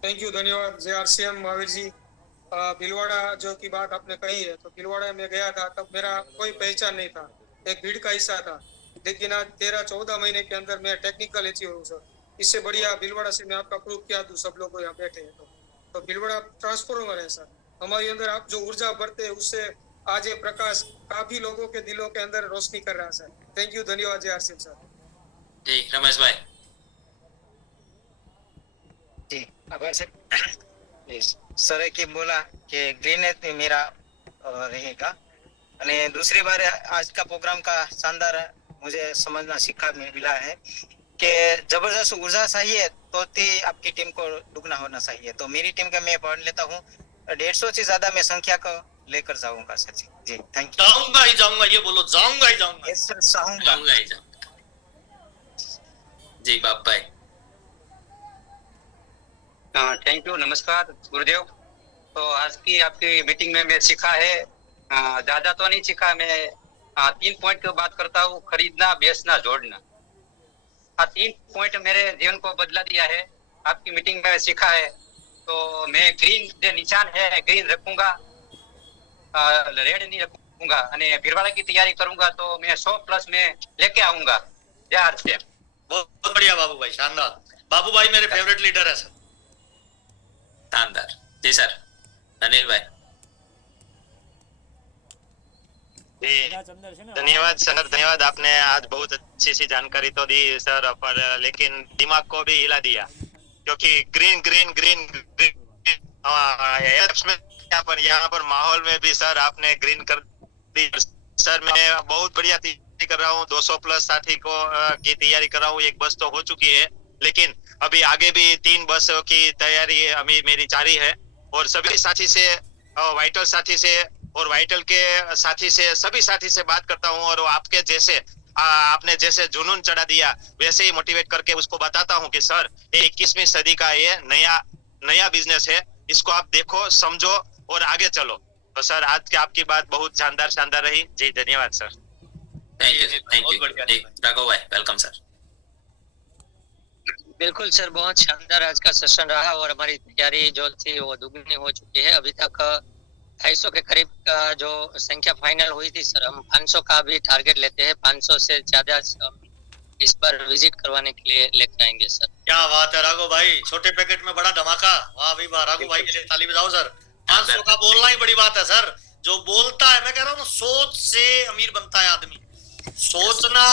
थैंक यू, धन्यवाद JRCM महावीर जी। भीलवाड़ा जो की बात आपने कही है, तो भीलवाड़ा में गया था तब मेरा कोई पहचान नहीं था, एक भीड़ का हिस्सा था, लेकिन आज 13-14 महीने के अंदर मैं टेक्निकल अचीव हूँ सर। इससे बढ़िया भीलवाड़ा से मैं आपका प्रूफ किया दूं, सब लोग यहाँ बैठे हैं तो भीलवाड़ा ट्रांसफॉर्मर है सर, हमारे अंदर आप जो ऊर्जा बढ़ते हैं उससे आज ये प्रकाश काफी लोगों के दिलों के अंदर रोशनी कर रहा है सर। थैंक यू, धन्यवाद JRCM सर। जी रमेश भाई। जी आभार सर। सर की बोला कि ग्रीन मेरा रहेगा, અને दूसरी बार आज का प्रोग्राम का शानदार मुझे समझना सीखा मिला है कि जबरदस्त ऊर्जा चाहिए तो आपकी टीम को दुगना होना चाहिए। तो मेरी टीम का मैं पढ़ लेता हूँ, 150 से ज्यादा मैं संख्या को लेकर जाऊंगा सर जी। जी थैंक यू। जाऊंगा ही जाऊंगा, ये बोलो, जाऊंगा ही जाऊंगा। यस सर, जाऊंगा जाऊंगा ही जाऊंगा। जी बाप भाई। थैंक यू, नमस्कार गुरुदेव। तो आज की आपकी मीटिंग में मैं सीखा है, ज्यादा तो नहीं सीखा, मैं 3 पॉइंट की बात करता हूँ, खरीदना, बेचना, जोड़ना। 3 पॉइंट मेरे जीवन को बदला दिया है, आपकी मीटिंग में सीखा है। तो मैं ग्रीन जो निशान है ग्रीन रखूंगा, रेड नहीं रखूंगा, અને भीलवाड़ा की तैयारी करूंगा तो मैं 100+ में लेके आऊंगा। JRCM। बहुत बढ़िया बाबू भाई, शानदार। बाबू भाई मेरे फेवरेट लीडर है सर। शानदार। जी सर। अनिल भाई। धन्यवाद सर, धन्यवाद। आपने आज बहुत अच्छी सी जानकारी तो दी सर, पर लेकिन दिमाग को भी हिला दिया, क्योंकि ग्रीन ग्रीन ग्रीन ग्रीन यहाँ पर माहौल में भी सर आपने ग्रीन कर दी सर। मैं बहुत बढ़िया तैयारी कर रहा हूँ, 200+ साथी को की तैयारी कर रहा हूँ। 1 बस तो हो चुकी है, लेकिन अभी आगे भी 3 बसों की तैयारी अभी मेरी जारी है। और सभी साथी से, वाइटल साथी से और वाइटल के साथी से, सभी साथी से बात करता हूँ और आपके जैसे आपने जैसे जुनून चढ़ा दिया वैसे ही मोटिवेट करके उसको बताता हूँ कि सर ये 21वीं सदी का ये नया बिजनेस है, इसको आप देखो, समझो और आगे चलो। तो सर आज की आपकी बात बहुत शानदार रही। जी धन्यवाद सर। थैंक यू जी, राघव भाई वेलकम सर। बिल्कुल सर, बहुत शानदार आज का सेशन रहा और हमारी तैयारी जो थी वो दुगनी हो चुकी है। अभी तक 250 के करीब का जो संख्या फाइनल हुई थी सर, हम 500 का भी टारगेट लेते हैं। 500 से ज्यादा इस बार विजिट करवाने के लिए लेकर आएंगे सर। क्या बात है राघव भाई, छोटे पैकेट में बड़ा धमाका। वाह भाई वाह, राघव भाई के लिए ताली बजाओ सर। 500 का बोलना ही बड़ी बात है सर। जो बोलता है, मैं कह रहा हूँ सोच से अमीर बनता है आदमी। सोचना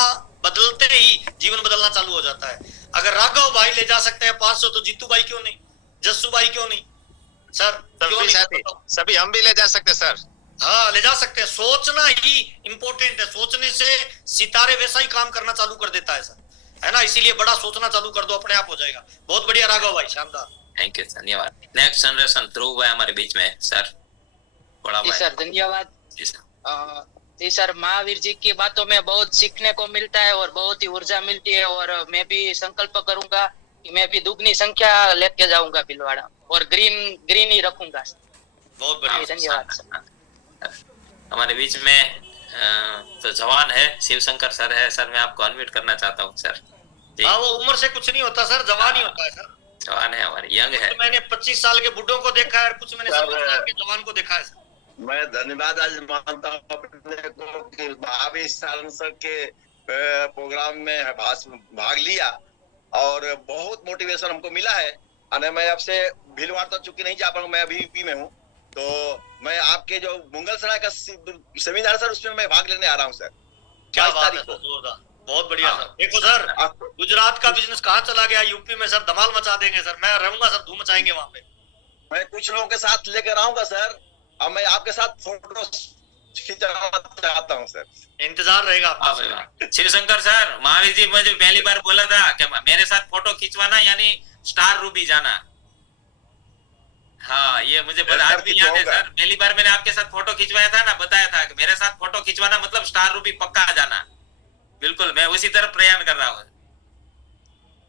बदलते ही जीवन बदलना चालू हो जाता है। अगर राघव भाई ले जा सकते हैं 500 तो जीतू भाई क्यों नहीं, जस्सू भाई क्यों नहीं सर? क्यों नहीं? सभी हम भी ले जा सकते सर। हाँ ले जा सकते हैं। सोचना ही इम्पोर्टेंट है। सोचने से सितारे वैसा ही काम करना चालू कर देता है सर, है ना? इसीलिए बड़ा सोचना चालू कर दो, अपने आप हो जाएगा। बहुत बढ़िया राघव भाई, शानदार। थैंक यू, धन्यवाद। नेक्स्ट जनरेशन ध्रुव भाई हमारे बीच में सर। बड़ा भाई सर धन्यवाद। जी सर। जी सर, महावीर जी की बातों में बहुत सीखने को मिलता है और बहुत ही ऊर्जा मिलती है और मैं भी संकल्प करूंगा कि मैं भी दुगनी संख्या लेके जाऊंगा भीलवाड़ा और ग्रीन ही रखूंगा। बहुत बढ़िया, धन्यवाद सर। हमारे बीच में तो जवान है, शिवशंकर सर है। सर मैं आपको अनम्यूट करना चाहता हूँ सर। हाँ वो उम्र से कुछ नहीं होता सर, जवान ही होता है सर। जवान है हमारे, यंग है। तो मैंने 25 साल के बुढ़ों को देखा है, कुछ मैंने 70 साल के जवान को देखा है सर। मैं धन्यवाद आज मानता हूँ अपने को कि महावीर सर के प्रोग्राम में भाग लिया और बहुत मोटिवेशन हमको मिला है। और मैं आपसे भीलवाड़ा तो चूंकि नहीं जा पाऊंगा, मैं अभी यूपी में हूँ, तो मैं आपके जो मुंगल सराय का सेमिनार सर उसमें मैं भाग लेने आ रहा हूँ सर। क्या बात है सर, जोरदार, बहुत बढ़िया सर। देखो सर गुजरात का बिजनेस कहाँ चला गया, यूपी में सर धमाल मचा देंगे सर। मैं रहूंगा सर, धूम मचाएंगे वहाँ पे। मैं कुछ लोगों के साथ लेकर आऊंगा सर और मैं आपके साथ फोटो खिंचवाना चाहता हूँ सर। इंतजार रहेगा आपका। शिवशंकर सर, महावीर जी मुझे पहली बार बोला था कि मेरे साथ फोटो खिंचवाना यानी स्टार रूबी जाना। हाँ ये मुझे आज भी याद है सर। पहली बार मैंने आपके साथ फोटो खिंचवाया था ना, बताया था कि मेरे साथ फोटो खिंचवाना मतलब स्टार रूबी पक्का जाना। बिल्कुल मैं उसी तरफ प्रयाण कर रहा हूँ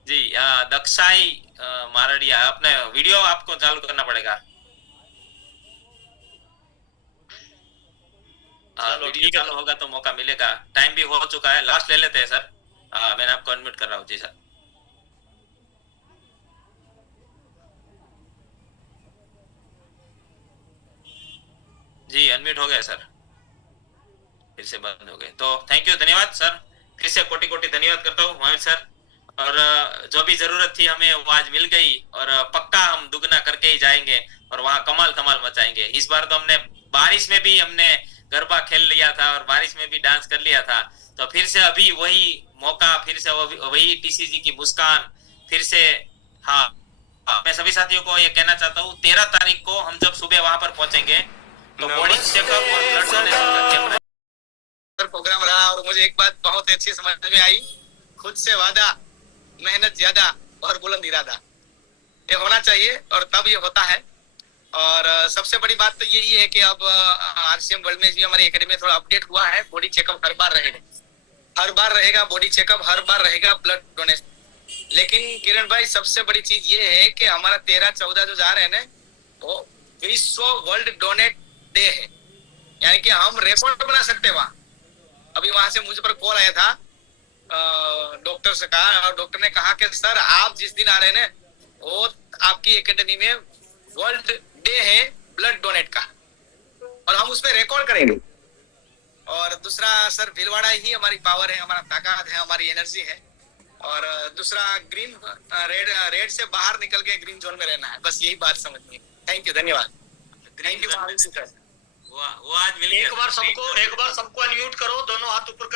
जी। दक्षाई मारडिया, अपने वीडियो आपको चालू करना पड़ेगा। वीडियो चालू होगा तो मौका मिलेगा। टाइम भी हो चुका है, लास्ट ले लेते हैं सर। मैंने आपको अनम्यूट कर रहा हूँ जी सर। जी अनम्यूट हो गया सर, फिर से बंद हो गए। तो थैंक यू, धन्यवाद सर। फिर से कोटि कोटि धन्यवाद करता हूँ महावीर सर। और जो भी जरूरत थी हमें वो आज मिल गई और पक्का हम दुगना करके ही जाएंगे और वहाँ कमाल धमाल मचाएंगे। इस बार तो हमने बारिश में भी हमने गरबा खेल लिया था और बारिश में भी डांस कर लिया था। तो फिर से अभी वही मौका, फिर से वही टीसीजी की मुस्कान फिर से। हाँ मैं सभी साथियों को ये कहना चाहता हूँ 13 तारीख को हम जब सुबह वहां पर पहुंचेंगे तो बॉडी चेकअप और ब्लड डोनेशन का कैंप प्रोग्राम रहा और मुझे एक बात बहुत अच्छी समझ में आई, खुद से वादा, मेहनत ज्यादा और बुलंद इरादा, ये होना चाहिए और तब ये होता है। और सबसे बड़ी बात तो यही है कि अब आरसीएम वर्ल्ड में भी हमारी एकेडमी में थोड़ा अपडेट हुआ है। बॉडी चेकअप हर बार रहेगा बॉडी चेकअप हर बार रहेगा, ब्लड डोनेशन। लेकिन किरण भाई सबसे बड़ी चीज ये है कि हमारा 13-14 जो जा रहे हैं ना, वो विश्व वर्ल्ड डोनेट डे है, यानी कि हम रिकॉर्ड बना सकते हैं वहाँ। अभी वहां से मुझे पर कॉल आया था डॉक्टर से कहा, और डॉक्टर ने कहा कि सर आप जिस दिन आ रहे हैं ना वो आपकी एकेडमी में वर्ल्ड डे है ब्लड डोनेट का और हम उसमें रिकॉर्ड करेंगे। और दूसरा सर भीलवाड़ा ही हमारी पावर है, हमारा ताकत है, हमारी एनर्जी है। और दूसरा ग्रीन रेड से बाहर निकल के ग्रीन जोन में रहना है, बस यही बात समझनी है। थैंक यू, धन्यवाद। Thank you. वो आज मिल गया। एक बार सबको अनम्यूट करो, दोनों हाथ ऊपर कर।